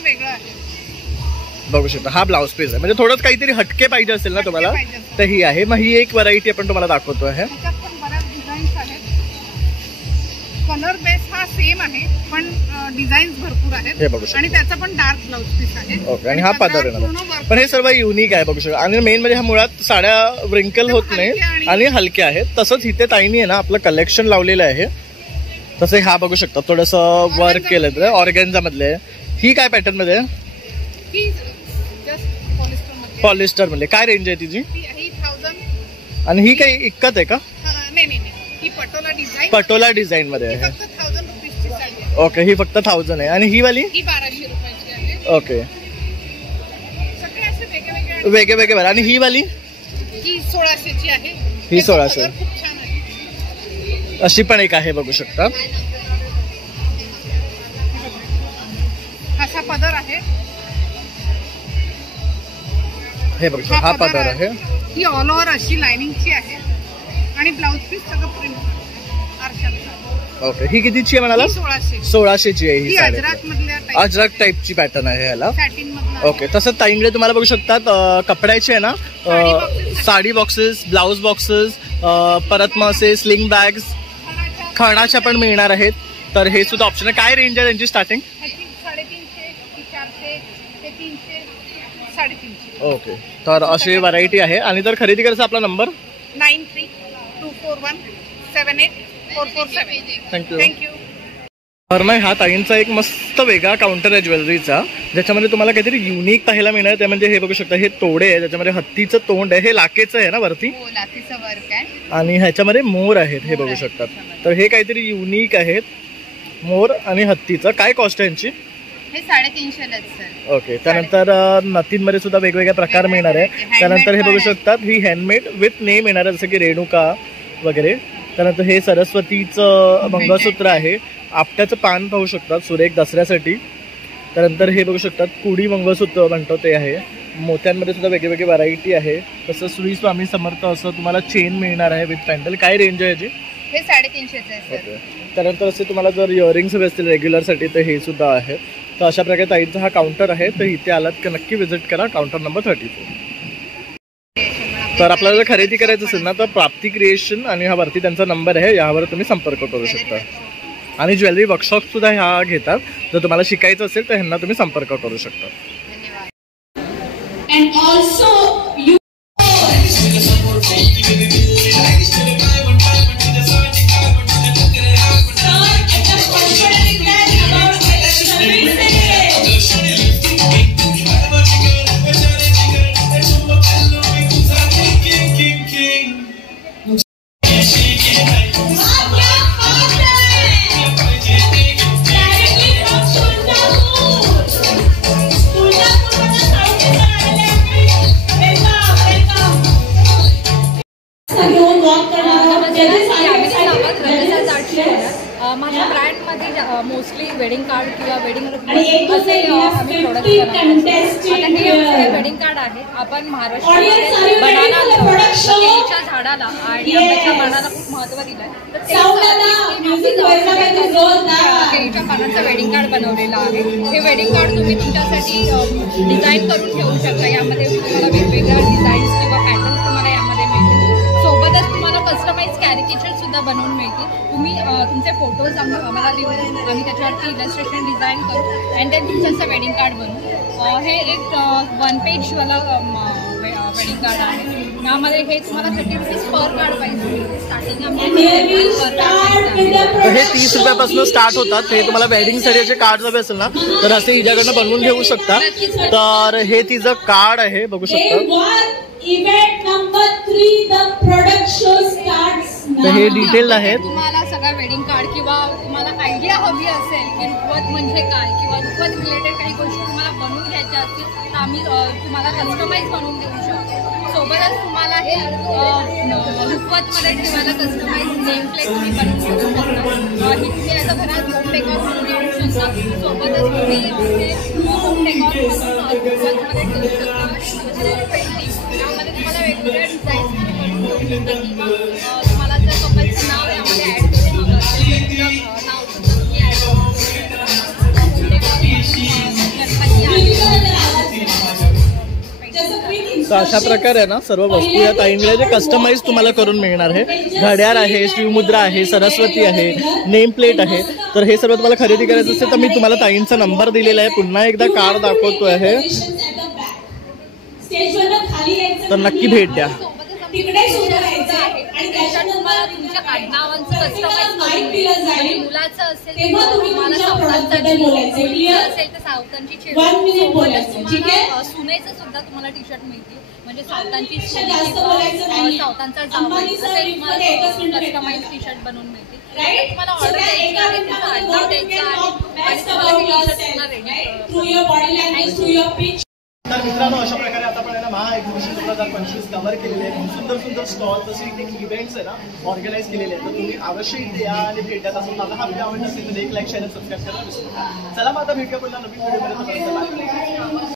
बघू शकता. हा ब्लाउज पीस आहे, म्हणजे थोडंच काहीतरी हटके पाहिजे असेल ना तुम्हाला तर ही आहे. मग ही एक व्हरायटी आपण तुम्हाला दाखवतो आहे. कलर बेस हा सेम आहे पण डिझाईन्स भरपूर आहेत आणि त्याचा पण डार्क ब्लाउज पीस आहे. ओके, आणि हा पदर आहे. पण हे सर्व युनिक आहे बघू शकता. आणि मेन म्हणजे हा मुळात साड्या व्रिंकल होत नाही आणि हलक्या आहेत. तसंच इथे ताईनी आहे ना आपलं कलेक्शन लावलेलं आहे. तसं हा बघू शकता, थोडंसं वर्क केलं ऑर्गेन्झा मधले. ही काय पॅटर्न मध्ये आहे? पॉलिस्टर मध्ये. काय रेंज आहे तिची? 1000. आणि ही काही इक्कत आहे का? नाही, ही पटोला डिझाइन मध्ये आहे. 1000 रुपीजची साडी आहे. ओके, ही फक्त 1000 आहे. आणि ही वाली? ही 1200 रुपयाची आहे. ओके, सगळे असे वेगळे. आणि ही वाली? ही 1600 ची आहे. ही 1600. खूप छान आहे. अशी पण एक आहे बघू शकता. असा पदर आहे. हे बघू शकता, हा पदर आहे. ही ऑल ओव्हर अशी लाइनिंगची आहे आणि ब्लाउज पीस सगळं प्रिंट आरशाचं. ओके, ही कितीची आहे म्हणाला? 1600 ची आहे ही साडी. अजरक टाईपची पॅटर्न आहे ह्याला. ओके, तसंच ताईंकडे तुम्हाला बघू शकतात कपड्याचे आहे ना साडी बॉक्सेस, ब्लाउज बॉक्सेस, परत मग असे स्लिंग बॅग्स खणाच्या पण मिळणार आहेत. तर हे सुद्धा ऑप्शन आहे. काय रेंज आहे त्यांची स्टार्टिंग? 350, 400, 300, 350. ओके, तर अशी व्हरायटी आहे. आणि जर खरेदी करायचा आपला नंबर 9324178447. थँक्यू. तर मग हा ताईंचा एक मस्त वेगळा काउंटर आहे ज्वेलरीचा, ज्याच्यामध्ये तुम्हाला काहीतरी युनिक पाहायला मिळणार. ते म्हणजे हे बघू शकता, हे तोडे आहे, ज्याच्यामध्ये हत्तीचं तोंड आहे. हे लाखेचं आहे ना वरती? लाखेचं वर्क आहे. आणि ह्याच्यामध्ये मोर आहेत हे बघू शकतात. तर हे काहीतरी युनिक आहेत, मोर आणि हत्तीचं. काय कॉस्ट आहे यांची? हे 350. ओके, त्यानंतर नथींमध्ये सुद्धा वेगवेगळे प्रकार मिळणार आहे. त्यानंतर हे बघू शकतात, ही हँडमेड विथ नेम येणार आहे, जसं की रेणुका वगैरे. त्यानंतर हे सरस्वतीचं मंगळसूत्र आहे. आपट्याचं पान पाहू शकतात, सुरेख दसऱ्यासाठी. त्यानंतर हे बघू शकतात, कुडी मंगळसूत्र म्हणतो ते आहे. मोत्यांमध्ये सुद्धा वेगवेगळी व्हरायटी आहे. तसं श्री स्वामी समर्थ असं तुम्हाला चेन मिळणार आहे विथ पॅन्डल. काय रेंज आहे याची? हे 350 आहे. ओके, त्यानंतर असे तुम्हाला जर इयरिंग्स हवे असतील रेग्युलरसाठी तर हे सुद्धा आहे. तर अशा प्रकारे ताईंचा हा काउंटर आहे. तर इथे आलात की नक्की व्हिजिट करा, काउंटर नंबर 34. तर आपल्याला जर खरेदी करायचं असेल ना तर प्राप्ती क्रिएशन आणि हा वरती त्यांचा नंबर आहे, यावर तुम्ही संपर्क करू शकता. आणि ज्वेलरी वर्कशॉप सुद्धा ह्या घेतात. जर तुम्हाला शिकायचं असेल तर ह्यांना तुम्ही संपर्क करू शकता. माझ्या ब्रँडमध्ये मोस्टली वेडिंग कार्ड किंवा वेडिंग असे आम्ही प्रोडक्ट बनवतो. आता हे वेडिंग कार्ड आहे. आपण महाराष्ट्रामध्ये बनाना केळीच्या झाडाला आणि आंब्याच्या पानाला खूप महत्त्व दिलं आहे. तर केळीच्या पानाचं वेडिंग कार्ड बनवलेलं आहे. हे वेडिंग कार्ड तुम्ही तुमच्यासाठी डिझाईन करून ठेवू शकता. यामध्ये तुम्हाला वेगवेगळ्या डिझाईन्स किंवा पॅटर्न्स तुम्हाला यामध्ये मिळतील. सोबतच तुम्हाला कस्टमाइज कॅरिकेचर सुद्धा बनवून मिळतील. तुम्ही तुमचे फोटोज आम्हाला देऊन आम्ही त्याच्यावरती इलस्ट्रेशन डिझाईन करू अँड देन तुमचं असं वेडिंग कार्ड बनवू. हे एक 1 पेजवाला वेडिंग कार्ड आहे. यामध्ये हे तुम्हाला 30 रुपीज पर कार्ड पाहिजे स्टार्टिंग. हे 30 रुपयापासून स्टार्ट होतात. हे तुम्हाला वेडिंगसाठी जे कार्ड हवे असेल ना तर असे हिच्याकडनं बनवून घेऊ शकता. तर हे तिचं कार्ड आहे, बघू शकता. Event number 3 the product show starts now. हे डिटेल आहेत. तुम्हाला सगळा वेडिंग कार्ड किंवा तुम्हाला आयडिया हवी असेल की रुखवत म्हणजे काय किंवा रुखवत रिलेटेड काही गोष्टी तुम्हाला बनवून घ्यायच्या असतील तर आम्ही तुम्हाला कस्टमाइज बनवून देऊ शकतो. सोबतच तुम्हाला हे रुखवतमध्ये ठेवायला कस्टमाइज नेम प्लेट तुम्ही बनवून घेऊ शकता. इथे याचा घरात होम डेकॉर म्हणून घेऊ शकता. सोबतच तुम्ही होम डेकॉर रुखवतमध्ये ठेवू शकता. यामध्ये तुम्हाला वेगवेगळ्या डिझाईन्स बनवून घेऊ शकता किंवा तुम्हाला जर कपलचं नाव यामध्ये ॲड करून हवं असेल नाव सुद्धा तुम्ही ॲड करू शकता. तर अशा प्रकारे आहे ना सर्व वस्तू या ताईंकडे जे कस्टमाइज तुम्हाला करून मिळणार आहे. घड्याळ आहे, शिवमुद्रा आहे, सरस्वती आहे, नेम प्लेट आहे. तर हे सर्व तुम्हाला खरेदी करायचं असेल तर मी तुम्हाला ताईंचा नंबर दिलेला आहे. पुन्हा एकदा कार्ड दाखवतो आहे, तर नक्की भेट द्या. तिकडे सुरू राहायचं आणि त्याच्यानंतर तुमच्या आडनावांचं कस्टमाइज मुलाचं असेल तुम्हाला सावतांचा असेल तर सावतांची सुनेचं सुद्धा तुम्हाला टी शर्ट मिळतील. म्हणजे सावतांची सावतांचा जावई असेल तुम्हाला कस्टमाइज टी शर्ट बनवून मिळतील. तुम्हाला ऑर्डर द्यायची आहे, त्याचा आडनाव द्यायचा आहे आणि तुम्हाला टी शर्ट रेडी. तर मित्रांनो अशा प्रकारे आता आपण महा एक्झिबिशन 2025 कव्हर केलेले आहेत. सुंदर सुंदर स्टॉल तसे इथे इव्हेंट्स आहे ना ऑर्गनाईज केलेले आहेत. तर तुम्ही अवश्य इथे या आणि भेटत असून मला हा व्हिडिओ आवडला असेल तर एक लाईक शेअर सबस्क्राईब करायला विसरू नका. चला मग आता भेटूया पुन्हा नवीन व्हिडिओमध्ये.